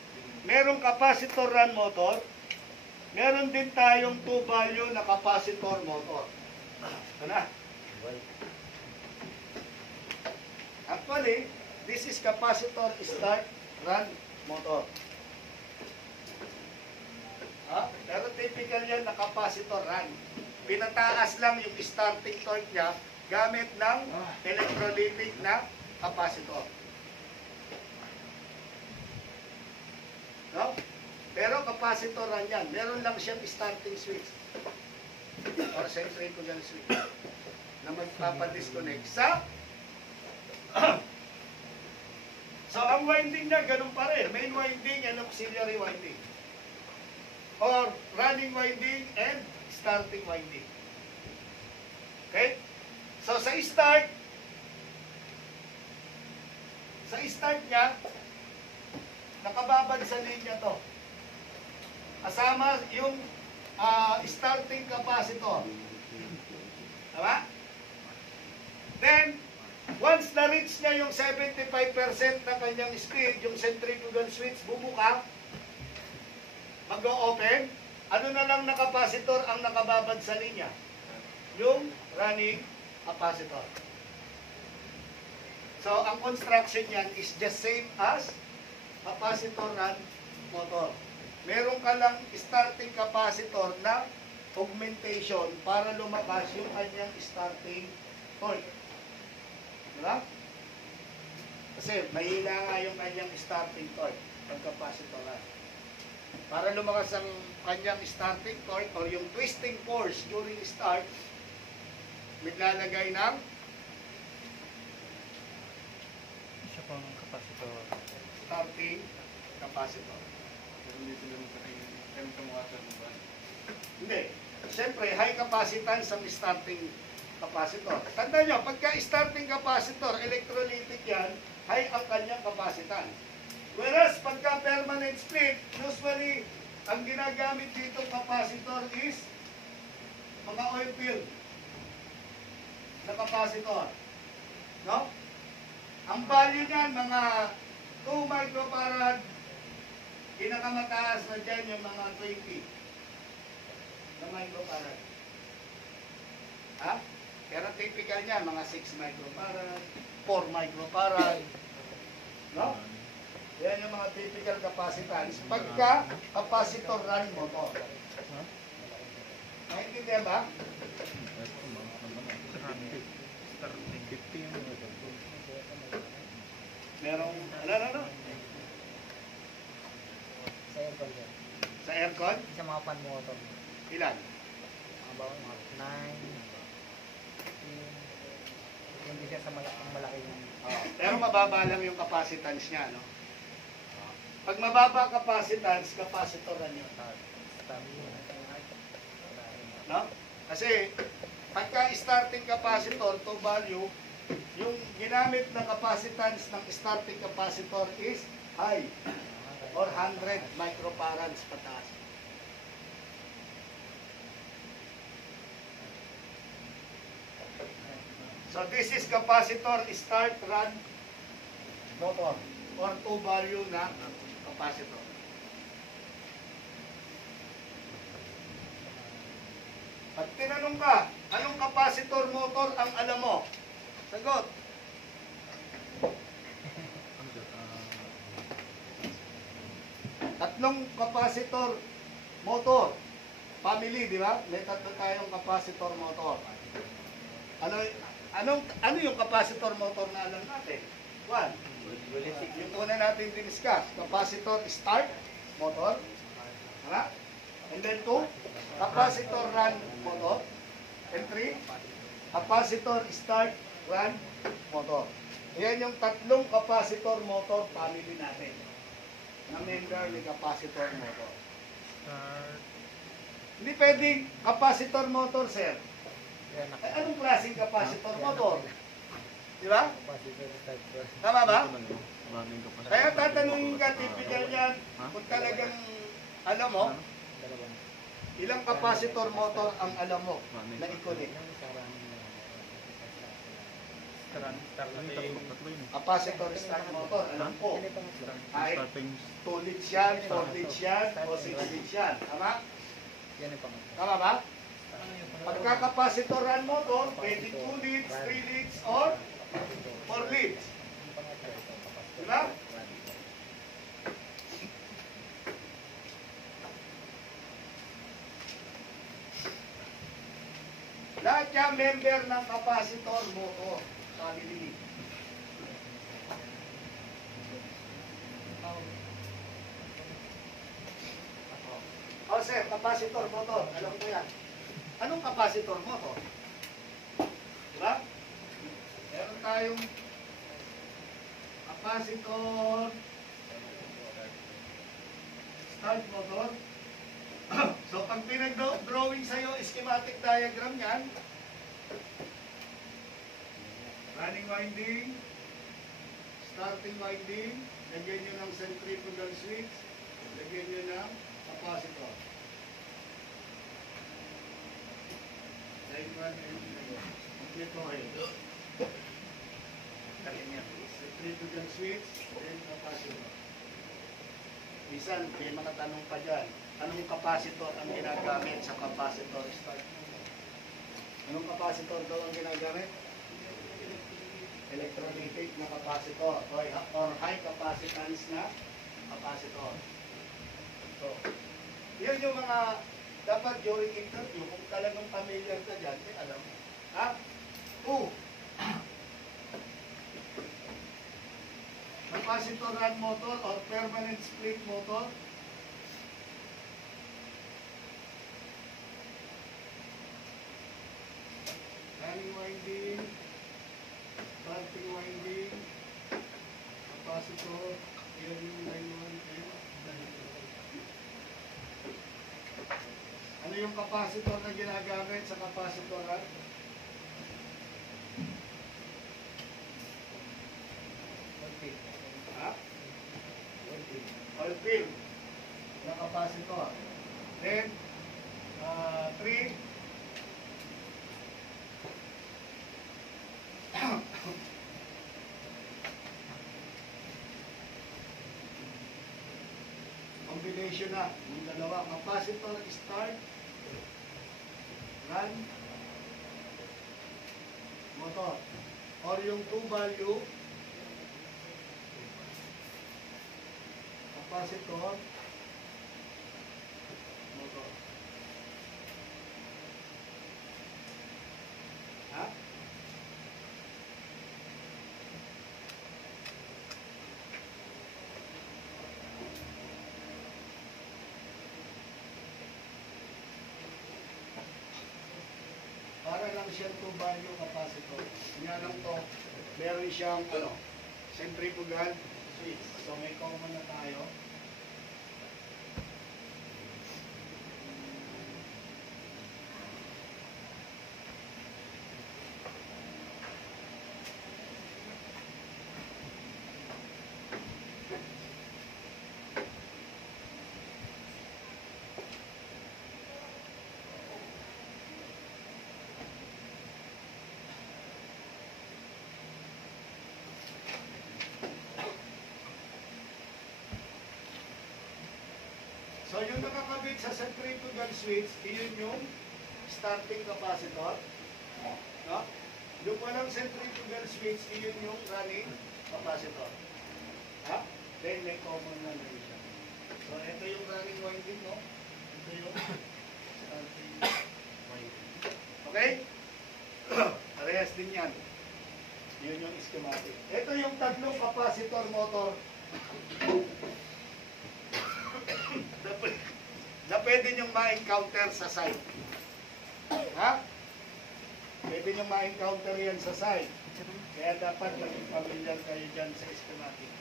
merong capacitor run motor, meron din tayong 2 value na capacitor motor. Ito na. Actually, this is capacitor start run motor. Pero typical yan na capacitor run. Pinataas lang yung starting torque niya gamit ng electrolytic na capacitor. No? Pero capacitor run yan. Meron lang siyang starting switch or centrifugal switch na magpapadisconnect sa so ang winding niya ganun pa rin. Main winding and auxiliary winding or running winding and starting winding. Okay? So sa start niya nakababad sa linya to. Kasama yung starting capacitor. Tama? Then, once na-reach niya yung 75% na kanyang speed, yung centrifugal switch bubuka, mag-o-open, ano na lang na capacitor ang nakababad sa linya? Yung running capacitor. So, ang construction niyan is just same as capacitor run motor. Meron ka lang starting capacitor na augmentation para lumabas yung kanyang starting torque. Diba? Kasi mahina nga yung kanyang starting torque pag capacitor run. Para lumakas ang kanyang starting torque or yung twisting force during start, maglalagay ng Siya pang capacitor. starting capacitor. Pero hindi sila magkakawasan mo ba? Hindi. Siyempre, high capacitance ang starting capacitor. Tandaan nyo, pagka starting capacitor, electrolytic yan, high ang kanyang capacitance. Whereas, pagka permanent split, usually, ang ginagamit dito capacitor is mga oil filled na capacitor. No? Ang value niyan, mga 2 microfarad, pinakamataas na dyan yung mga 20 na microfarad. Ha? Pero typical niya, mga 6 microfarad, 4 microfarad. No? Yan yung mga typical capacitance. Pagka capacitor run motor. Naintindihan ba? Merong, ano? Sa aircon yan. Sa aircon? Sa mga fan motor. Ilan? Mga bawang mga 9, 15. Hindi siya sa malaki yung... Pero mababa lang yung capacitance niya, no? Pag mababa capacitance, capacitor run yun. No? Kasi, pagka starting capacitor to value, yung ginamit na capacitance ng starting capacitor is high. or 100 microfarads pataas. So this is capacitor start run motor or two value na capacitor. Pag tinanong ka, anong capacitor motor ang alam mo? Sagot. Tatlong capacitor motor. Family, di ba? May tatlo tayong capacitor motor. Ano yung capacitor motor na alam natin? One. Yung una natin diniscuss. Capacitor start motor. Hala? And then two, capacitor run motor. And three, capacitor start run motor. Yan yung tatlong capacitor motor family natin. Na member ni capacitor motor. Hindi pwedeng capacitor motor, sir. Ay, anong klaseng capacitor motor? Di ba? Tama ba? Kaya tatanungin ka, typical yan, kung talagang alam mo, ilang capacitor motor ang alam mo na i-connect? Capacitor start motor, alam ko. Kahit 2 leads yan, 4 leads yan, o 6 leads yan. Tama? Tama ba? Pagka-capacitor run motor, pwede 2 leads, 3 leads, or 4 leads. Diba? Lahat yan member ng capacitor motor. Family. O sir, capacitor motor. Alam ko yan. Anong capacitor motor? Diba? Meron tayong capacitor start motor. So, pag pinag-drawing sa'yo, schematic diagram yan, running winding, starting winding, lagyan nyo ng centrifugal switch, lagyan nyo ng capacitor. Line 1 and complete mo kayo. Centrifugal switch, then capacitor. Minsan, may mga tanong pa dyan. Anong capacitor ang ginagamit sa capacitor start? Anong capacitor daw ang ginagamit? Electrolytic na capacitor or high capacitance na capacitor. So, yan yung mga dapat during interview, kung talagang familiar ka dyan, alam mo. Ha? 2. Capacitor run motor or permanent split motor. Running winding, starting winding, capacitor, yan yung line 1 and ano yung capacitor na ginagamit sa capacitor? Ha? Oil film na capacitor. Then, 3, combination na yung dalawa, capacitor start run motor or yung 2 value capacitor motor. Ha? Para lang siyang 2 value capacitor. Nga lang to, meron siyang centrifugal switch. So may common na tayo. So yung nakakabit sa centrifugal switch, iyon yung starting capacitor. No? Yung walang centrifugal switch, iyon yung running capacitor. Ha? Then may common na rin siya. So ito yung running winding, no? Ito yung starting winding. Okay? Parehas din yan. Yun yung schematic. Ito yung tatlong capacitor motor na pwede nyo ma-encounter sa site. Ha? Pwede nyo ma-encounter yan sa site. Kaya dapat maging familiar kayo dyan sa schematic.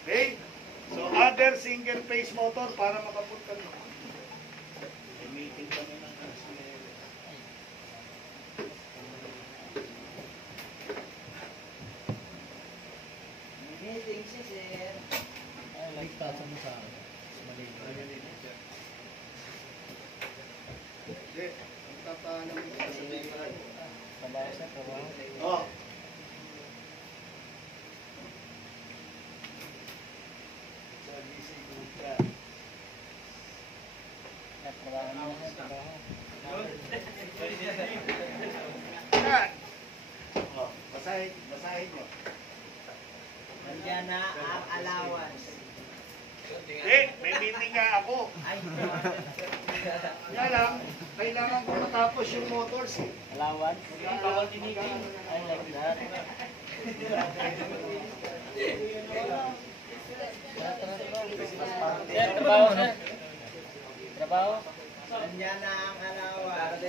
Okay? So, other single phase motor para makapunta nyo. May meeting kami ng SML. Meeting si sir. Ay, nagtasa mo sa akin. Mali. Hindi. Magpapaalam mo sa sabihin. Trabaho sir, trabaho. Oh. Sa DC Group ka. Trabaho na sir, trabaho. Yan. Oh, basahin nyo. Nandiyan na ang allowance. May meeting nga ako. Ay, Kaya lang, kailangan ko matapos yung motors eh. allowance? Magkano I like that. Sir, trabaho sir. Trabaho? Nandiyan na ang allowance.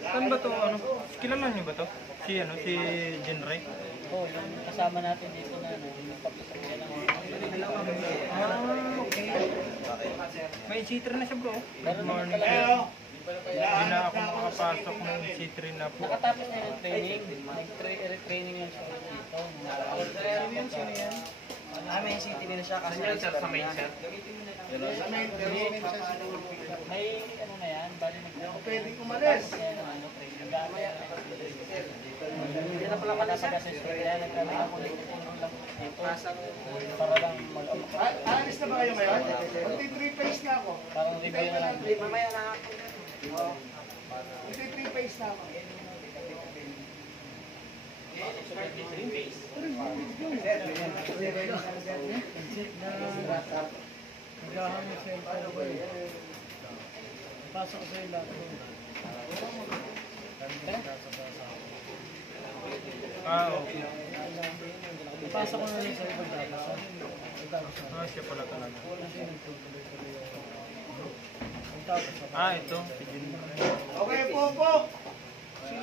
Saan ba to? Ano? Kilala niyo ba to? Si Jinray? Oo, yung kasama natin dito na yung papasakyan ng Okay. May C3 na siya bro. Good morning. Pero, Hindi na ako makapasok ng C3 na po. nakatapos na yung training. Nag-training lang siya dito. Sino yan? May city nila siya kasi Sa main sir. sa main, pero papaano mo? may ano na yan, bali Hindi ako pwedeng umalis. Hindi na pala pala sa kaya nagkaroon ako dito para lang Alis na ba kayo ngayon? Magti-3 phase na ako. parang review na lang. Mamaya na ako. Magti-3 phase na ako. Pasok sa ila. Okay. Pasok ko na lang sa ibang Siya pala talaga. Ito. Si Jinray. Okay po po. Si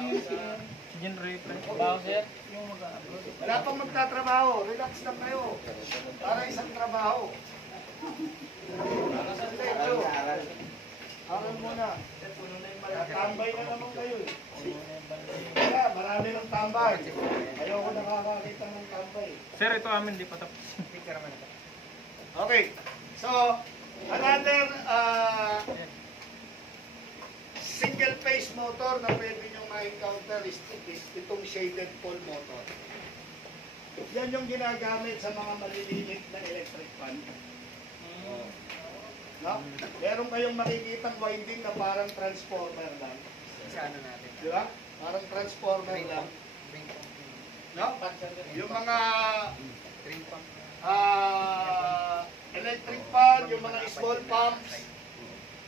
Jinray pa. Bawo sir? Wala pang magtatrabaho. Relax lang kayo. Para isang trabaho. Diretso. Aral muna. Tambay na naman kayo eh. Kaya marami ng tambay. Ayoko nakakakita ng tambay. Sir, ito amin di pa tapos. Okay. So, another single phase motor na pwede nyo ma-encounter is itong shaded pole motor. Yan yung ginagamit sa mga maliliit na electric fan. No? Meron kayong makikitang winding na parang transformer lang. Sa ano natin? Di ba? Parang transformer lang. No? Yung mga electric fan, yung mga small pumps.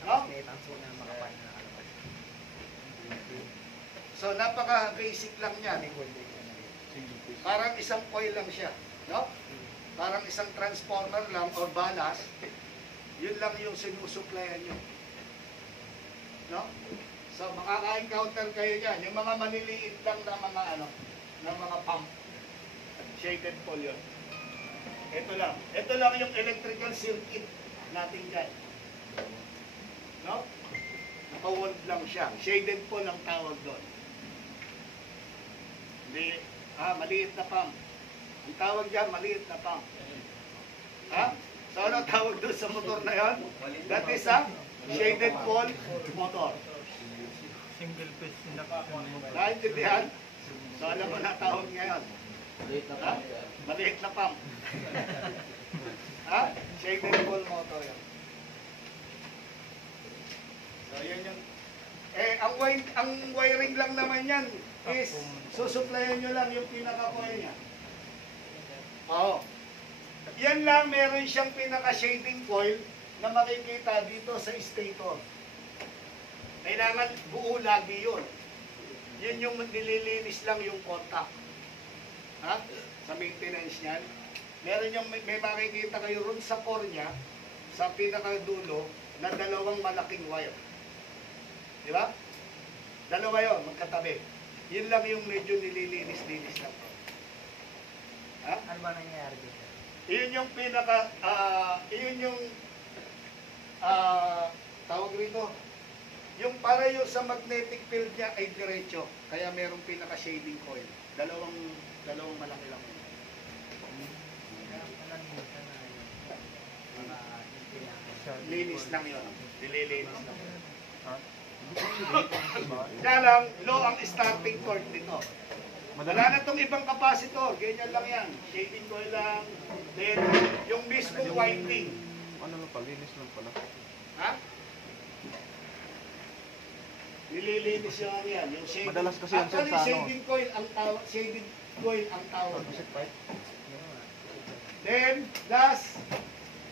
No? So, napaka-basic lang yan. Parang isang coil lang siya. No? Parang isang transformer lang or ballast. Yun lang yung sinusuplayan nyo. No? So, makaka-encounter kayo dyan. Yung mga maliliit lang na mga ng mga pump. Shaded pole yun. Ito lang. Ito lang yung electrical circuit natin dyan. No? Naka-wand lang siya. Shaded pole ang tawag doon. Hindi, maliit na pump. Ang tawag dyan, maliit na pump. Ha? So, ano tawag doon sa motor na yon? That is a shaded pole motor. Single phase induction motor. Naintindihan? So, alam mo na tawag ngayon. Ha? Maliit na pump. Ha? Shaded ball motor yan. So, yan yung... ang wiring lang naman yan is susuplayan nyo lang yung pinaka-coil niya. Oo. Yan lang, meron siyang pinaka-shading coil na makikita dito sa stator. Kailangan buo lagi yun. Yun yung nililinis lang yung contact. Ha? Sa maintenance niyan. Meron yung may makikita kayo ron sa core niya, sa pinakadulo, na dalawang malaking wire. Di ba? Dalawa yun, magkatabi. Yun lang yung medyo nililinis-linis lang. Ha? Ano ba nangyayari dito? Iyon yung pinaka, iyon yung, tawag rito, yung para yung sa magnetic field niya ay diretso. Kaya merong pinaka-shading coil. Dalawang malaki lang. Linis lang yun. Nililinis lang yun. Kaya lang, low ang starting torque nito. Wala na itong ibang capacitor. Ganyan lang yan. Shading coil lang. Then, yung mismong winding. Ano lang pala, linis lang pala. Ha? Nililinis yung ano yan. Yung shading. Madalas kasi yan, sir, Actually, sa ano? shading coil ang tawag. Shading coil ang tawag. Then, last,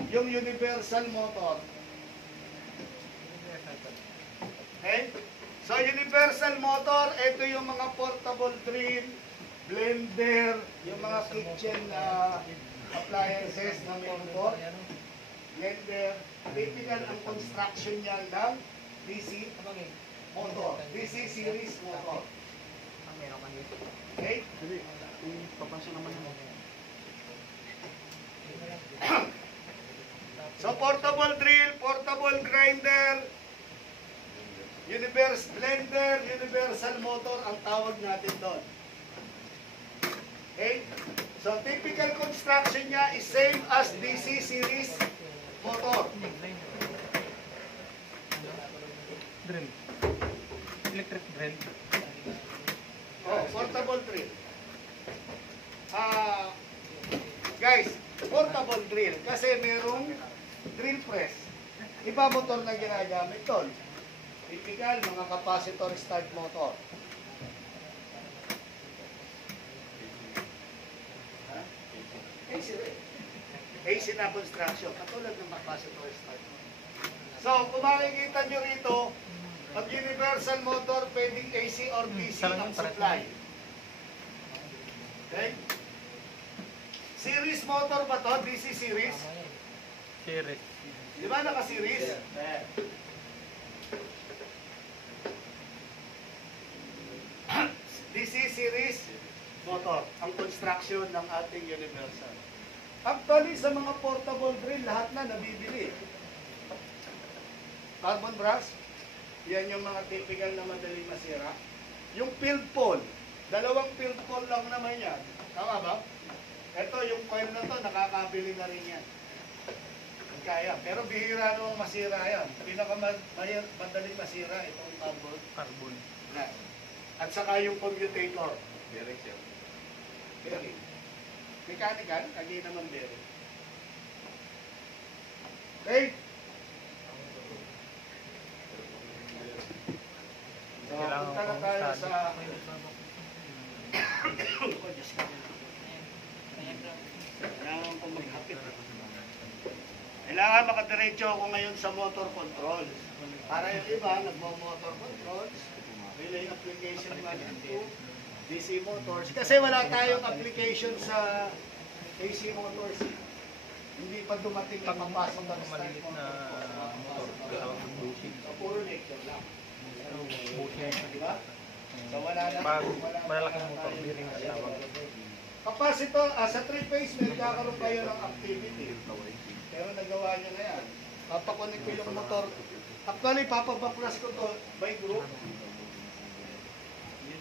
yung universal motor. Okay? So, universal motor, ito yung mga portable drill, blender, yung mga kitchen appliances na motor. Blender. Typical ang construction niyan ng DC motor. DC series motor. Okay? Hindi, papansin naman mo. So, portable drill, portable grinder, blender, universal motor ang tawag natin doon. Okay? So, typical construction niya is same as DC series motor. Drill. Electric drill. Oh, portable drill. Guys, portable drill kasi merong drill press. Iba motor na ginagamit doon. Typical, mga capacitor start motor. AC rin. AC na construction, katulad ng capacitor start motor. So, kung makikita nyo rito, pag universal motor, pwedeng AC or DC ang supply. Okay? Series motor ba to? DC series? Series. Di ba naka-series? DC series motor, ang construction ng ating universal. Actually, sa mga portable drill, lahat na nabibili. Carbon brass, yan yung mga typical na madaling masira. Yung field pole, dalawang field pole lang naman yan. Tama ba? Ito, yung coil na to, nakakabili na rin yan. Kaya, pero bihira namang masira yan. Pinakamadaling masira itong carbon. Carbon. Na. At saka yung commutator. Direct siya. Bearing. Mechanical, lagi naman bearing. Okay? So, Kailangan punta na kong tayo study. sa... Oh, Diyos ko. Kailangan ko maghapit. Kailangan makadiretso ako ngayon sa motor controls. Para yung iba, nagmo-motor controls, relay application naman to DC motors. Kasi wala tayong application sa AC motors. Hindi pa dumating na papasok ng start Maliit na motor. Bushing. So, puro lecture lang. Bushing. Diba? So, wala na. Pag wala na malaking tayo. motor, bearing na tawag. Capacitor, sa 3-phase, may kakaroon kayo ng activity. Pero nagawa niya na yan. Papakunin ko yung motor. Actually, papabaklas ko to by group.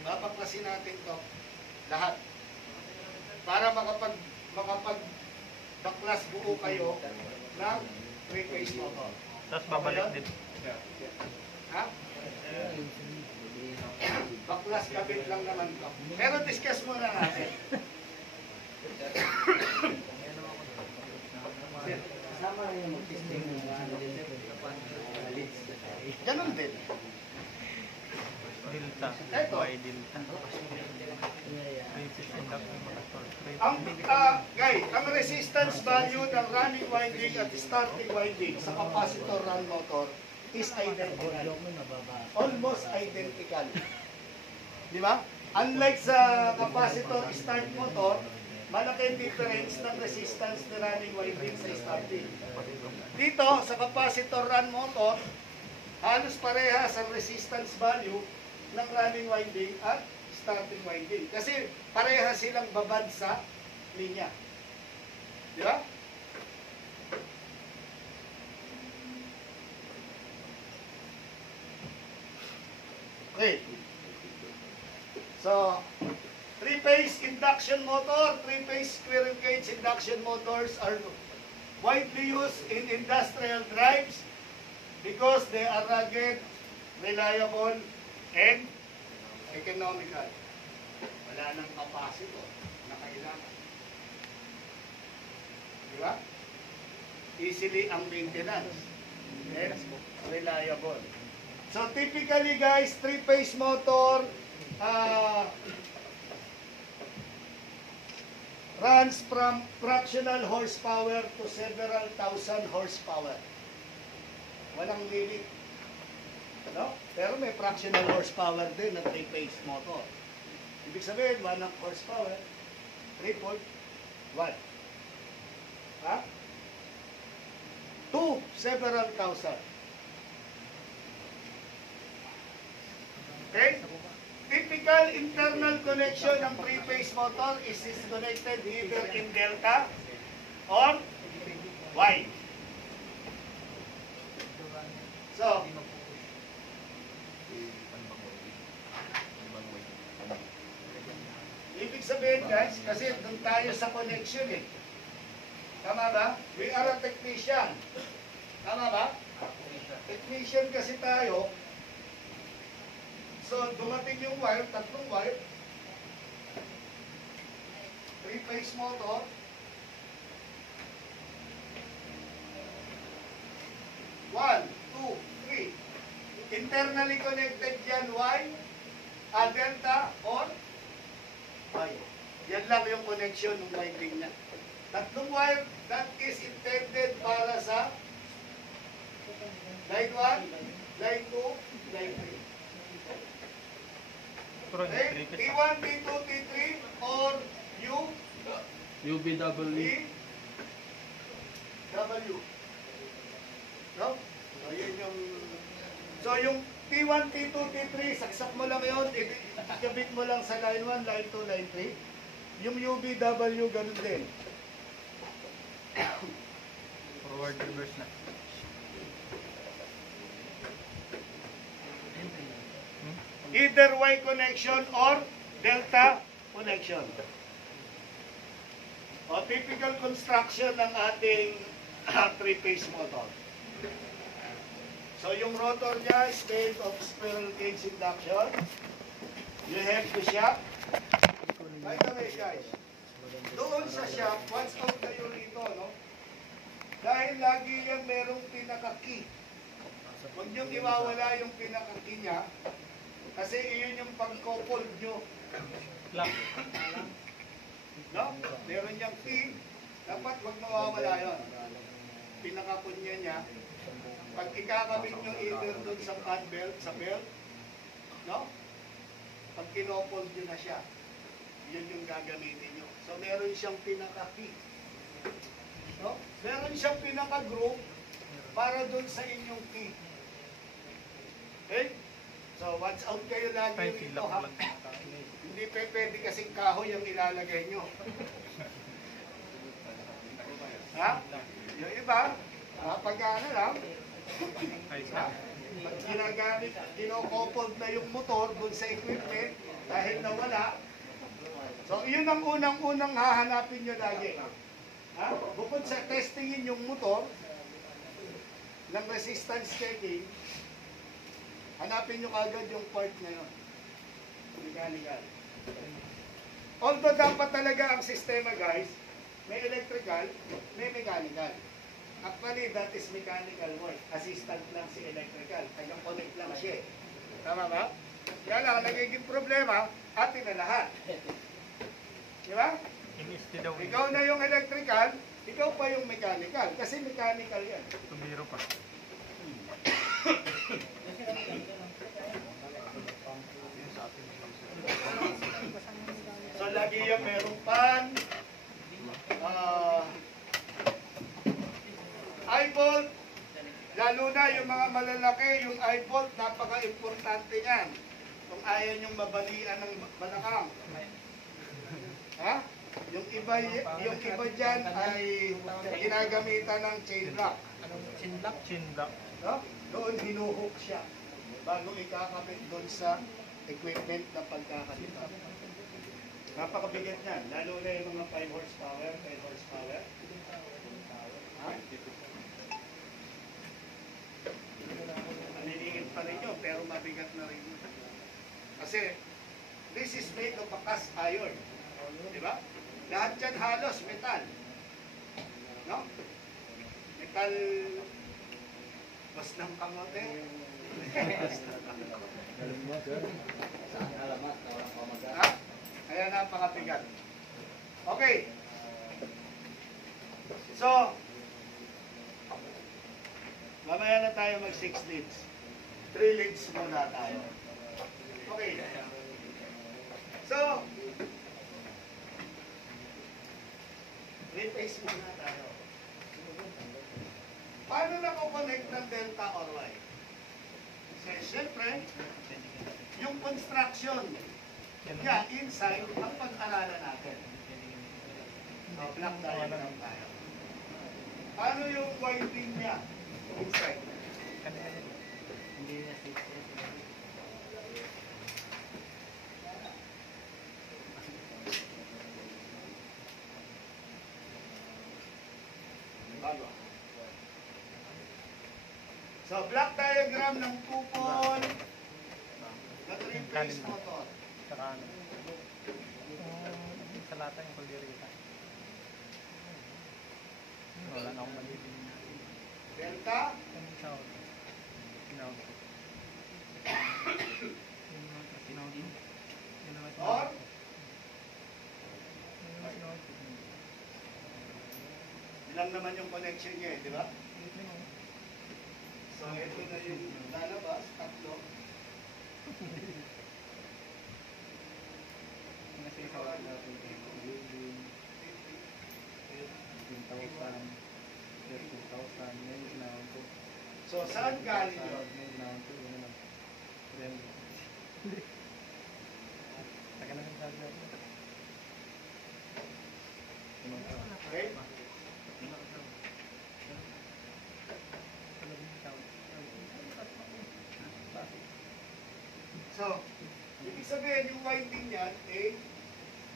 Papaklasin natin to lahat. Para makapag-baklas buo kayo ng 3-phase motor. Tapos babalik din. Ha? Baklas kabit lang naman to. Pero discuss muna natin. ang resistance value ng running winding at starting winding sa capacitor run motor is identical. Almost identical. Di ba? Unlike sa capacitor start motor, malaki difference ng resistance ng running winding sa starting. Dito, sa capacitor run motor, halos parehas ang resistance value ng running winding at starting winding. Kasi parehas silang babad sa linya. Di ba? Okay. So, three-phase induction motor, three-phase squirrel cage induction motors are widely used in industrial drives because they are rugged, reliable, and economical. Wala nang capacitor na kailangan. Di ba? Easily ang maintenance. And reliable. So typically guys, three-phase motor runs from fractional horsepower to several thousand horsepower. Walang limit. No? Pero may fractional horsepower din na three-phase motor. Ibig sabihin, 1 horsepower, 3.1. Ha? To several thousand. Okay? Typical internal connection ng three-phase motor is connected either in delta or Y. So, ibig sabihin guys, kasi doon tayo sa connection eh. Tama ba? We are a technician. Tama ba? Technician kasi tayo. So, dumating yung wire, tatlong wire. Three-phase motor. One, two, three. Internally connected yan, Y, delta, or Y. Yan lang yung connection ng winding niya. Tatlong wire, that is intended para sa line 1, line 2, line 3. Okay? T1, T2, T3, or U, UBW. V, W. No? So, yun yung... So, yung T1, T2, T3, saksak mo lang yun, ikabit mo lang sa line 1, line 2, line 3. Yung UBW, ganun din. Forward reverse na. Either Y connection or delta connection. O typical construction ng ating three-phase motor. So yung rotor niya is made of squirrel cage induction. You have the shaft. By the way guys, doon sa shaft, watch out kayo rito, no? Dahil lagi yan merong pinaka-key. Huwag niyong iwawala yung pinaka-key niya. Kasi iyon yung pag-couple nyo. Lock. No? Meron niyang key. Dapat huwag mawawala yun. Pinaka-kunya niya. Pag ikakabit nyo either doon sa pad belt, sa belt, no? Pag kinopol nyo na siya, yun yung gagamitin nyo. So meron siyang pinaka-key. No? Meron siyang pinaka-group para doon sa inyong key. Okay? So, watch out kayo lagi dito, ha? Hindi pwede kasing kahoy ang ilalagay nyo. Ha? Yung iba, pag ano lang, ha? Pag ginagamit, kinokopod na yung motor dun sa equipment, dahil nawala. So, yun ang unang-unang hahanapin nyo lagi. Ha? Bukod sa testingin yung motor, ng resistance checking, hanapin nyo kagad yung part na yun. Mechanical. Although dapat talaga ang sistema guys, may electrical, may mechanical. Actually, that is mechanical work. Assistant lang si electrical. Taga-connect lang siya. Tama ba? Kaya lang, nagiging problema, atin na lahat. Di ba? In-ST daw. Ikaw na yung electrical, ikaw pa yung mechanical. Kasi mechanical yan. Tubiro pa. So lagi yan merong pan, eye-bolt, lalo na yung mga malalaki, yung eye-bolt, napaka-importante yan. Kung ayaw niyong mabalian ng balakang. Ha? Yung iba dyan ay ginagamitan ng chain lock. Chinlock. Chinlock. No? Doon hinuhook siya bago ikakabit doon sa equipment na pagkakalitan. Napakabigat niyan, lalo na yung mga 5 horsepower, 10 horsepower. Ha? Maliliit pa rin yun, pero mabigat na rin yun. Kasi, this is made of a cast iron. Di ba? Lahat yan halos metal. No? Metal bas ng kamote. Ha? Kaya napakabigat. Okay. So, mamaya na tayo mag 6 leads. 3 leads muna tayo. Okay. So, replace muna tayo. Paano nako-connect ng delta or Y? Kasi siyempre, yung construction niya inside ang pag-aralan natin. So, block diagram tayo. Paano yung winding niya inside? Hindi na 6 years. Bago. So, block diagram ng kupon na 3-phase motor. Saka ano. Sa lata yung kulirita. Wala na akong malilim. Delta, or ilang naman yung connection niya, di ba? So, ito na yung lalabas, tatlo. So, saan galing yun? Okay? So, ibig sabihin yung winding niyan, A,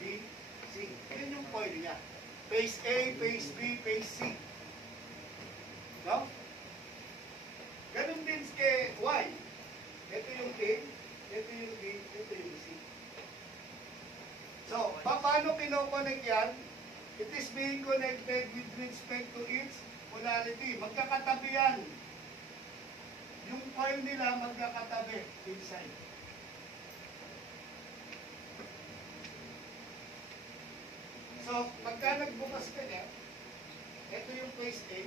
B, C. Yun yung coil niya. Phase A, phase B, phase C. No? Ganun din kay Y. Ito yung A, ito yung B, ito yung C. So, paano kinoconnect yan? It is being connected with respect to its polarity. Magkakatabi yan. Yung coil nila magkakatabi inside. So, pagka nagbukas ka niya, ito yung phase A,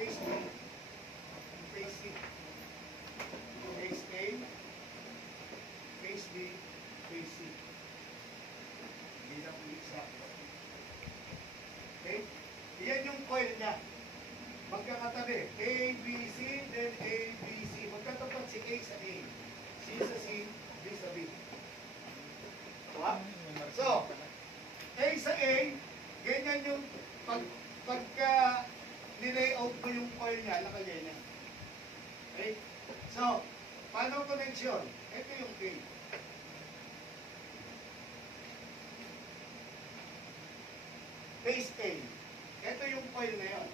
phase B, phase C. Phase A, phase B, phase C. Hindi na po exact. Okay? Iyan yung coil niya. Magkakatabi. A, B, C, then A, B, C. Magkatapat si A sa A. C sa C, B sa B. Diba? So, A sa A, ganyan yung pagka nilayout mo yung coil niya, nakaganyan. Okay? So, paano connection? Ito yung A. Phase A. Ito yung coil na yun.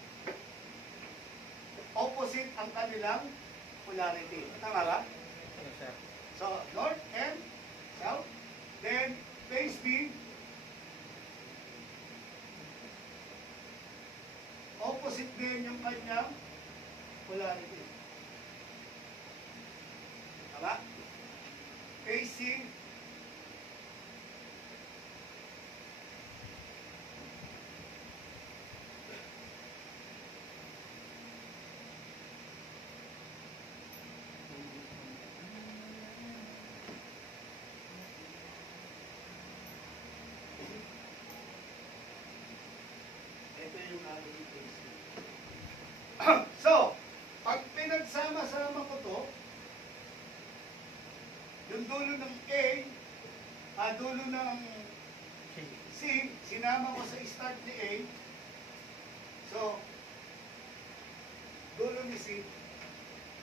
Opposite ang kanilang polarity. Tama ba? Yes, sir. So, north and south. Then, phase B, opposite din yung kanyang polarity. Tama? Phase C, yung aking phase B. So, pag pinagsama-sama ko to, yung dulo ng A, dulo ng C, sinama ko sa start ni A. So, dulo ni C,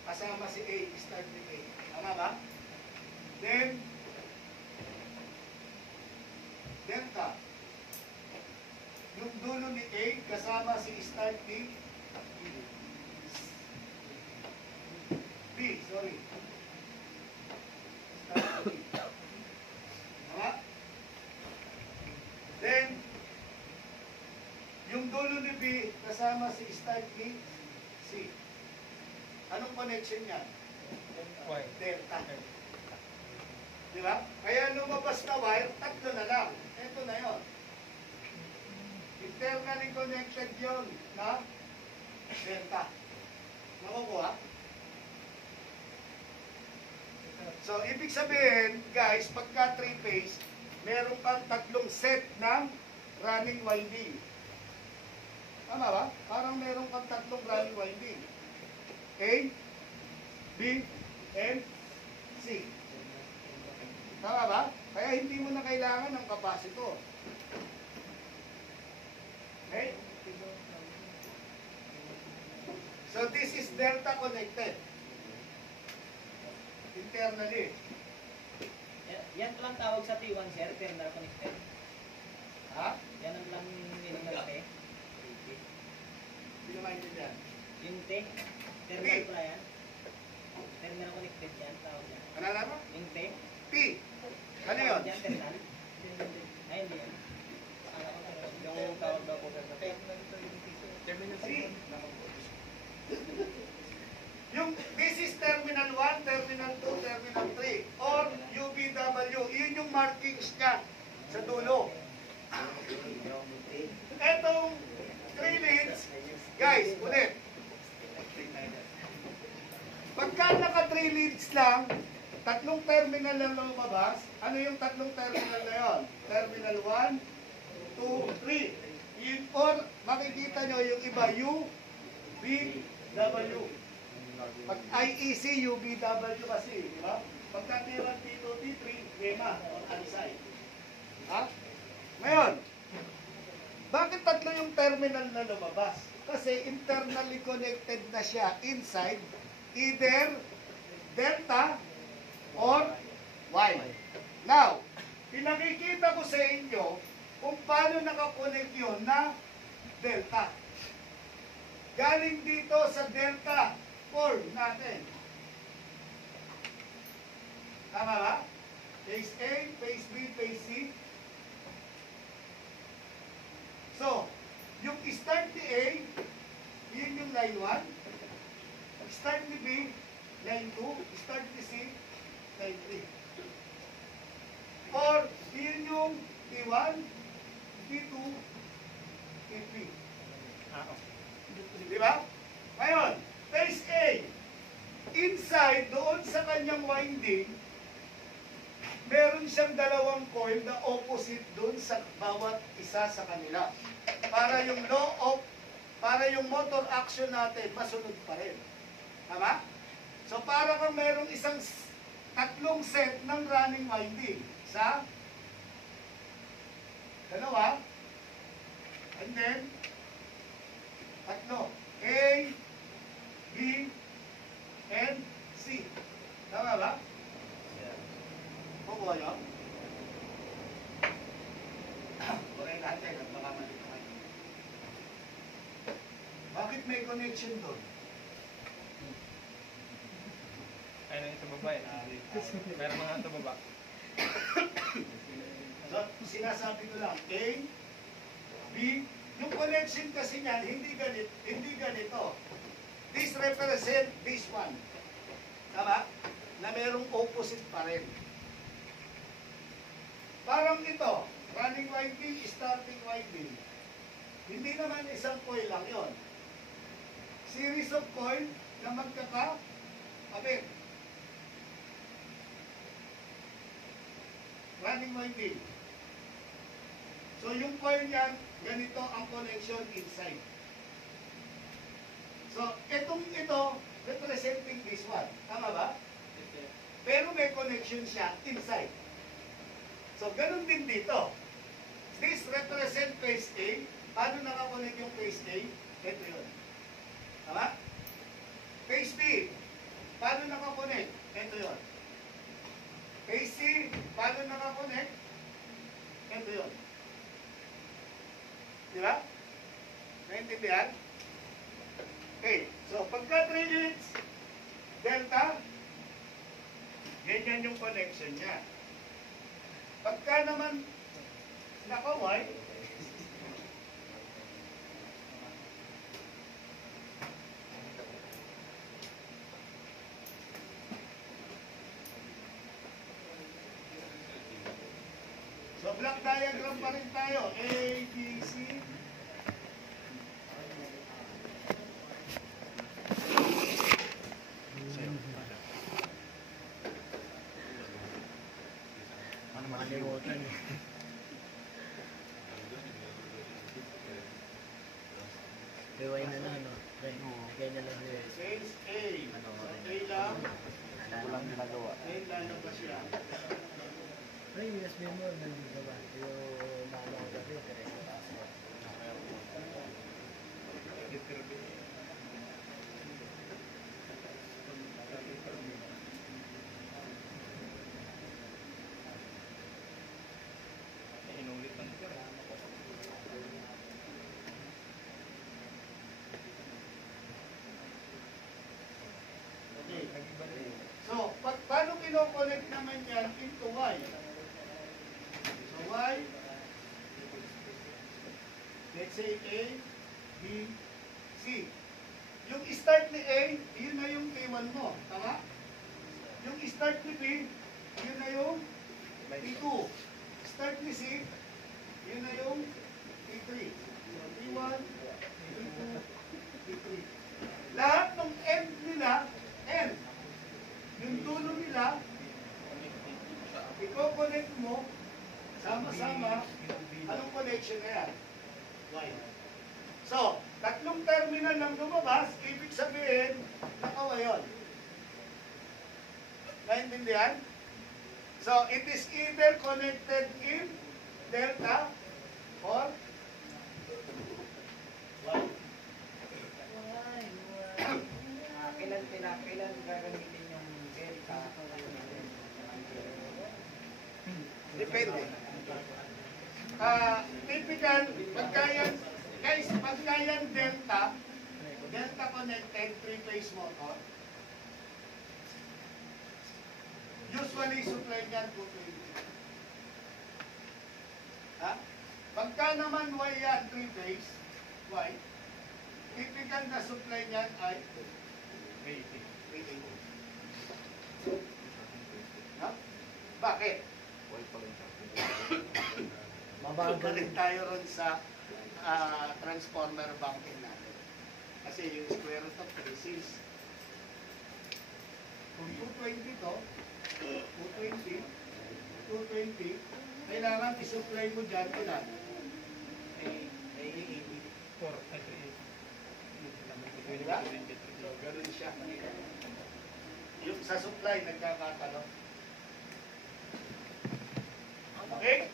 kasama si A, start ni A. Tama ba? Then, delta. Yung dulo ni A, kasama si start ni B. Sorry. Start ni B. Tama? Then, yung dulo ni B, kasama si start ni C. Anong connection yan? Why? Delta. Di ba? Kaya lumabas na wire, tatlo na lang. Ito na yon. Internally connected yon na delta. Nakukuha? So, ibig sabihin, guys, pagka 3-phase, meron kang tatlong set ng running winding. Tama ba? Parang meron kang tatlong running winding. A, B, and C. Tama ba? Kaya hindi mo na kailangan ng capacitor. Okay? So this is delta connected. Internally. Yan lang tawag sa T1, sir, terminal connected. Ha? Yan ang lang meaning ng T. Hindi naman yun yan. Yung T, terminal pala yan. Terminal connected yan, tawag yan. Ano na mo? Yung T, P. Ano yun? yan, terminal. Ay, hindi yan. Yung tawag daw po sa T. C. Yung this is terminal 1, terminal 2, terminal 3 or UBW. Yun yung markings niya sa dulo. Etong 3 leads, guys, ulit. Pagka naka 3 leads lang, tatlong terminal lang lumabas. Ano yung tatlong terminal na yun? Terminal 1, 2, 3. Yun, or makikita nyo yung iba, U, B, W. Pag IEC, UBW kasi, di ba? Pagka T1, T2, T3, GEMA or ANSI. Ha? Ngayon, bakit tatlo yung terminal na lumabas? Kasi internally connected na siya inside either delta or Y. Now, pinakikita ko sa inyo kung paano nakakonect yun na delta. Galing dito sa delta form natin. Tama ba? Phase A, phase B, phase C. So, yung start ni A, yun yung line 1. Start ni B, line 2. Start ni C, line 3. Or, yun yung T1, T2, T3. Di ba? Ngayon, phase A, inside, doon sa kanyang winding, meron siyang dalawang coil na opposite doon sa bawat isa sa kanila. Para yung para yung motor action natin, masunod pa rin. Tama? So, para kang merong tatlong set ng running winding. Sa dalawa, and then, tatlo. A, B, and C. Tama ba? Kukuha nyo? Okay natin at baka malito kayo. Bakit may connection doon? Ayun yung sa baba eh. Meron mga sa baba. So, sinasabi ko lang, A, B, yung connection kasi niyan, hindi ganito. This represent this one. Tama? Na merong opposite pa rin. Parang ito, running winding, starting winding. Hindi naman isang coil lang yon. Series of coil na magkakapit. Running winding. So yung coil niyan, ganito ang connection inside. So ito, representing this one. Tama ba? Pero may connection siya inside. So ganun din dito. This represent phase A. Paano nakakonect yung phase A? Ito yun. Tama? Phase B. Paano nakakonect? Ito yun. Phase C. Paano nakakonect? Ito yun. Di ba? Naintindihan? Okay. So, pagka 3 leads, delta, ganyan yung connection niya. Pagka naman naka-Y, so block diagram pa rin tayo. A, B, C. Makalimutan. Rewind na lang, no? Rewind na lang. Phase A. So A lang. Walang ginagawa. A lalabas siya. Ay, USB mo, nandito ba? Yung maano ko gabi, diretso taas mo. Inulitan ko. Okay. So, paano kino-connect naman yan into Y? So, Y, let's say A, B, C. Yung start ni A, yun na yung P1 mo. Tama? Yung start ni B, yun na yung P2. Start ni C, yun na yung P3. So, P1, P2, P3. Lahat ng end nila, end. Yung dulo nila, i-connect mo, sama-sama, anong connection na yan? Y. So, tatlong terminal lang lumabas, ibig sabihin, nakawa yun. Naintindihan? So, it is either connected in delta or Y. Kailan gagamitin yung delta? Depende. Typical, pagka yan delta connected 3-phase motor, usually supply niyan 220. Ha? Pagka naman Y yan 3-phase, Y, typical na supply niyan ay 380. Ha? Bakit? Balik tayo ron sa transformer banking natin. Kasi yung square root of 3 is kung 220 to, 220, kailangan isupply mo dyan ilan? 80. 4, Diba? So, ganun siya. Yung sa supply, nagkakatalo. Okay?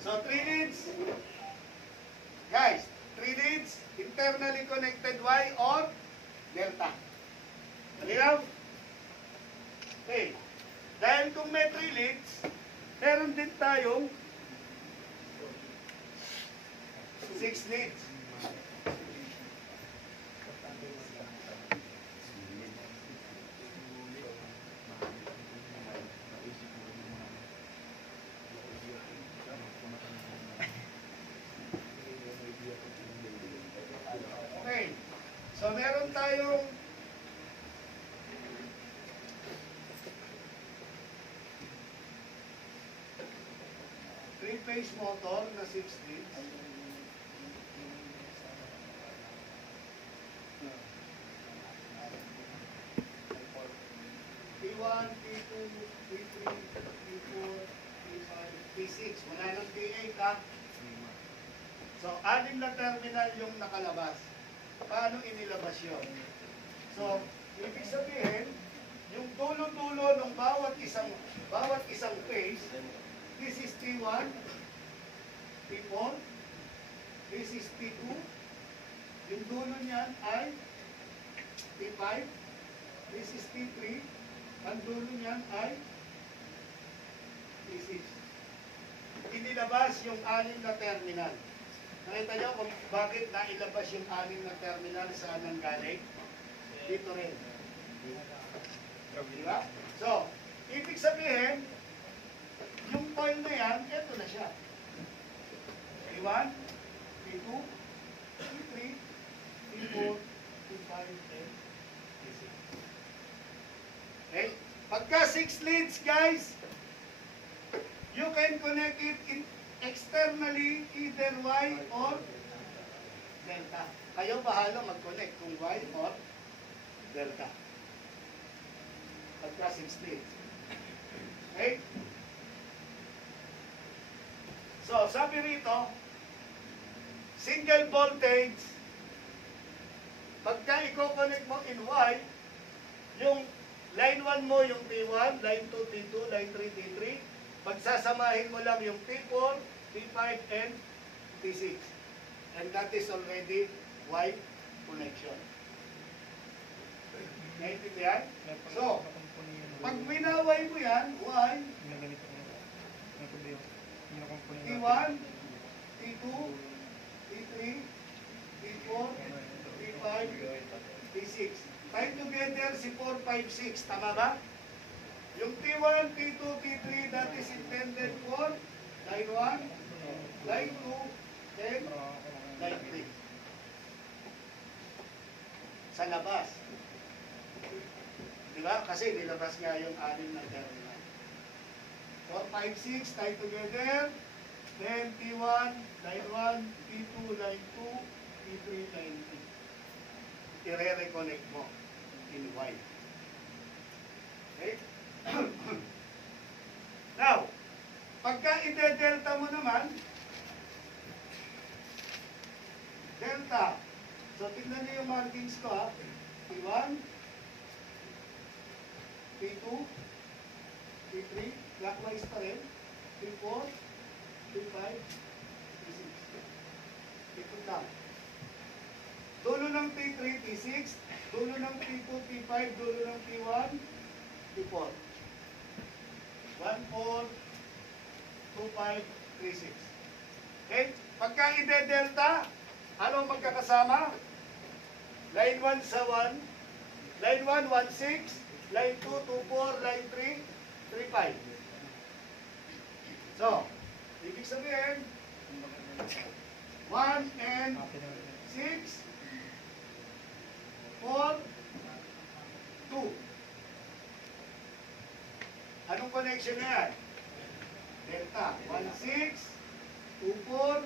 So, 3 leads. Guys, 3 leads, internally connected Y or delta. Malinaw? Okay. Dahil kung may 3 leads, meron din tayong 6 leads. Okay. So, meron tayong three-phase motor na 6 leads. P1, P2, P3, P4, P5, T6. Wala ng T8 ha. So, 6 na terminal yung nakalabas. Paano inilabas yun? So, ibig sabihin, yung dulo-dulo ng bawat isang phase, this is T1, T4, this is T2, yung dulo niyan ay T5, this is T3, ang dulo niyan ay T6. Inilabas yung 6 na terminal. Nakita niyo kung bakit nailabas yung 6 na terminal saan nang galing? Dito rin. Diba? So, ibig sabihin, yung coil na yan, eto na siya. T1, T2, T3, T4, T5, and T6. Okay? Pagka 6 leads, guys, you can connect it externally, either Y or delta. Kayo bahala mag-connect kung Y or delta. Pagka 6 leads. Okay? So, sabi rito, single voltage, pagka i-connect mo in Y, yung line 1 mo yung T1, line 2, T2, line 3, T3, pagsasamahin mo lang yung T4, T5, and T6. And that is already Y connection. Naintindihan? So, pag winaway mo yan, Y, T1, T2, T3, T4, T5, T6. Time together si 4, 5, 6. Tama ba? Yung T1, T2, T3, that is intended for line 1, line 2, and line 3. Sa labas. Diba? Kasi nilabas nga yung 6 na terminal. 4, 5, 6, tie together. Then T1, line 1, T2, line 2, T3, line 3. I-re-reconnect mo in Y. Okay? Now, pagka ide-delta mo naman, delta. So, tignan niyo yung markings ko ha. T1, T2, T3, clockwise pa rin. T4, T5, T6. Ikot lang. Dulo ng T3, T6. Dulo ng T2, T5. Dulo ng T1, T4. 1, 4, 2, 5, 3, 6. Okay? Pagka ide-delta, ano magkakasama? Line 1 sa 1. Line 1, 1, 6. Line 2, 2, 4. Line 3, 3, 5. So, ibig sabihin, 1 and 6, 4, 2. Anong connection na yan? Delta. 1, 6, 2, 4,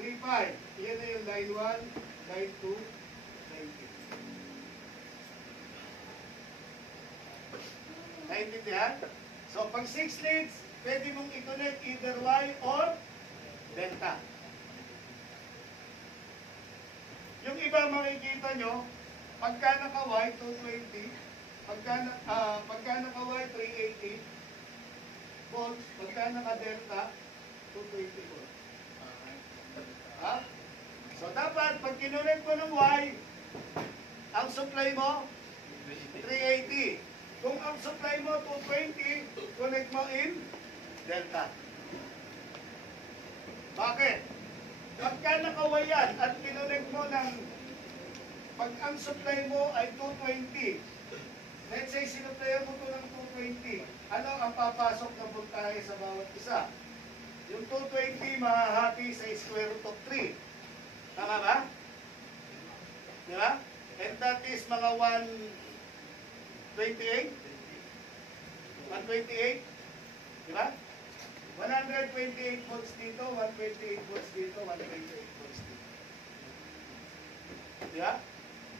3, 5. Yan na yung line 1, line 2, line 3. Naintindihan? So, pag 6 leads, pwede mong i-connect either Y or delta. Yung iba makikita nyo, pagka naka-Y, 220, pagka naka-Y, 380 volts, pagka naka-delta, 220 volts. Ha? So, dapat, pag kinonect mo ng Y, ang supply mo, 380. Kung ang supply mo, 220, connect mo in delta. Bakit? Pagka naka-Y yan, at kinonect mo ng pag ang supply mo ay 220, let's say sinuplayan mo ito ng 220, ano ang papasok na voltahe sa bawat isa? Yung 220 mahahati sa square root of 3. Tama ba? Di ba? And that is mga 128? 128? Di ba? 128 volts dito, 128 volts dito, 128 volts dito. Di ba?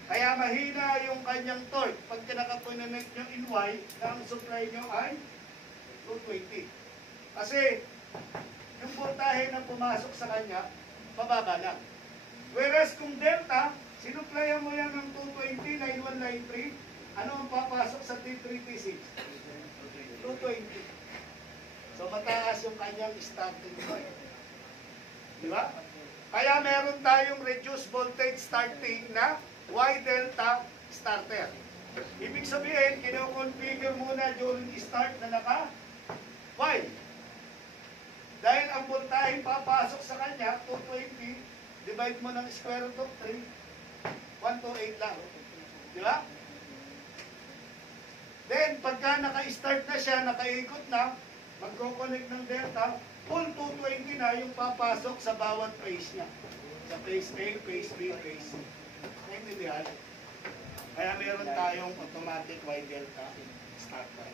Kaya mahina yung kanyang torque. Pag kinakapunanect nyo in Y, na ang supply nyo ay 220. Kasi yung voltahe na pumasok sa kanya, pababa lang. Whereas kung delta, sinuplayan mo yan ng 220, 9193, ano ang papasok sa T3, T6? 220. So mataas yung kanyang starting point. Di ba? Kaya meron tayong reduced voltage starting na Y delta starter. Ibig sabihin, kino-configure muna during start na naka Y. Dahil ang voltahe papasok sa kanya, 220, divide mo ng square root of 3, 128 lang. Di ba? Then, pagka naka-start na siya, nakaikot na, magko-connect ng delta, full 220 na yung papasok sa bawat phase niya. Sa phase A, phase B, phase C. Naintindihan? Kaya meron tayong automatic Y delta starter.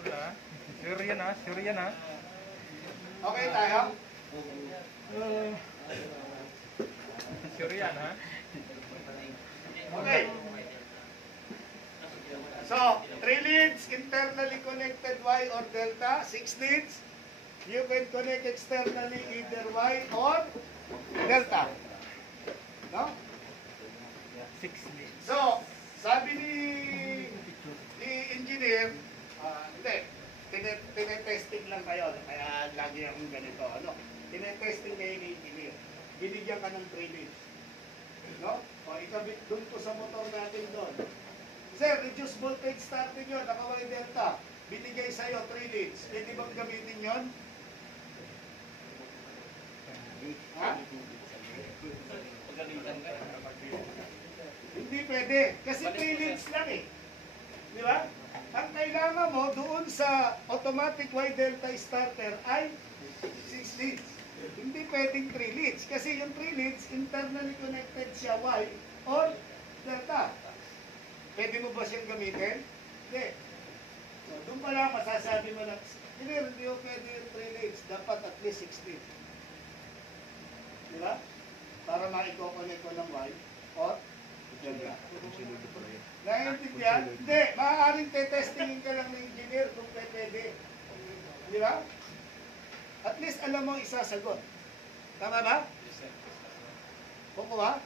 Good ah. Sure yan ah. Sure yan ah. Okay tayo? Sure yan ah. Okay. So, 3 leads, internally connected Y or delta. 6 leads, you can connect externally either Y or delta. No? 6 leads. So, sabi ni engineer, hindi, tinetesting lang kayo, kaya lagi akong ganito, ano? Tinetesting kayo ni engineer. Binigyan ka ng 3 leads. No? O, ikabit doon po sa motor natin doon. Sir, reduce voltage starting yun, naka-Y delta. Binigay sa'yo 3 leads. Pwede bang gamitin yun? Ha? Hindi pwede. Kasi 3 leads lang eh. Di ba? Ang kailangan mo doon sa automatic Y delta starter ay 6 leads. Hindi pwedeng 3 leads. Kasi yung 3 leads, internally connected siya Y or delta. Pwede mo ba siyang gamitin? Hindi. So, doon pa lang masasabi mo na, hindi ko pwede yung 3 leads. Dapat at least 6 leads. Di ba? Para ma-connect ko ng Y or delta. Naiintindihan? Hindi. Maaaring tetestingin ka lang ng engineer kung pwede. Di ba? At least alam mo isasagot. Tama ba? Kung ba?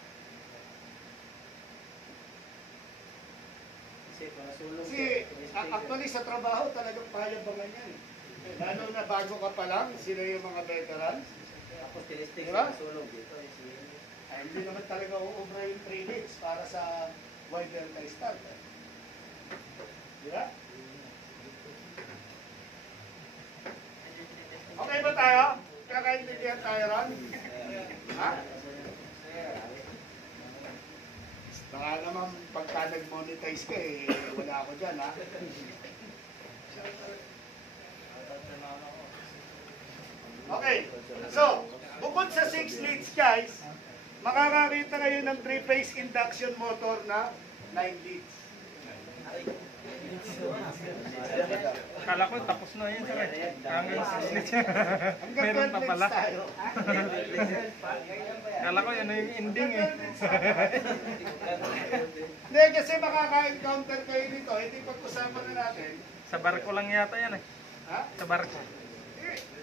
Kasi actually sa trabaho talagang payabangan yan. Lalo na bago ka pa lang, sila yung mga veterans. Diba? Ay, hindi naman talaga uubra yung 3 leads para sa Y delta starter. Diba? Okay ba tayo? Kakaintindihan tayo ron? Ha? Baka naman pagka nag-monetize ka eh, wala ako dyan ha. Okay, so, bukod sa 6 leads guys, makakakita kayo ng 3-phase induction motor na 9 leads. Kala ko tapos na yun sir. Hanggang 6 leads. Hanggang Meron 12 pa leads pala. tayo. Kala ko yun na yung ending eh. Hindi, kasi makaka-encounter kayo nito, hindi pag-usapan na natin. Sa barko lang yata yan eh. Ha? Sa barko.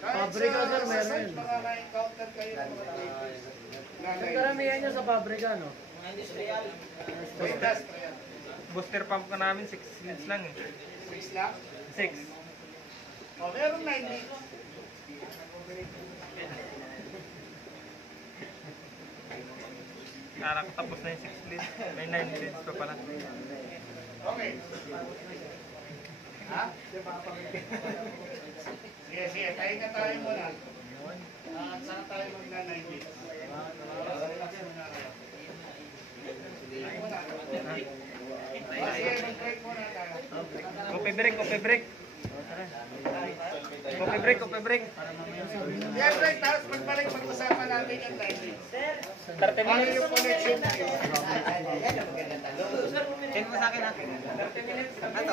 Pabrika sir, meron. Makaka-encounter kayo ng mga papers. Ang karamihan niya sa pabrika, no? Industrial. Booster pump ka namin 6 leads lang eh. 6 lang? 6. O, meron 9 leads. Kala ko tapos na yung 6 leads. May 9 leads pa pala. Okay. Ha? Sige, sige. Tayo na tayo muna. Saan tayo magna-9 leads? Relax muna kayo. Tayo muna. Sige, mag-break muna tayo. Coffee break, coffee break. Coffee break, coffee break. Yeah, break. Tapos pagbalik, pag-usapan natin yung 9 leads. 30 Ano minutes. yung connection na yun? Send mo sa akin ha. 30 minutes. Ano?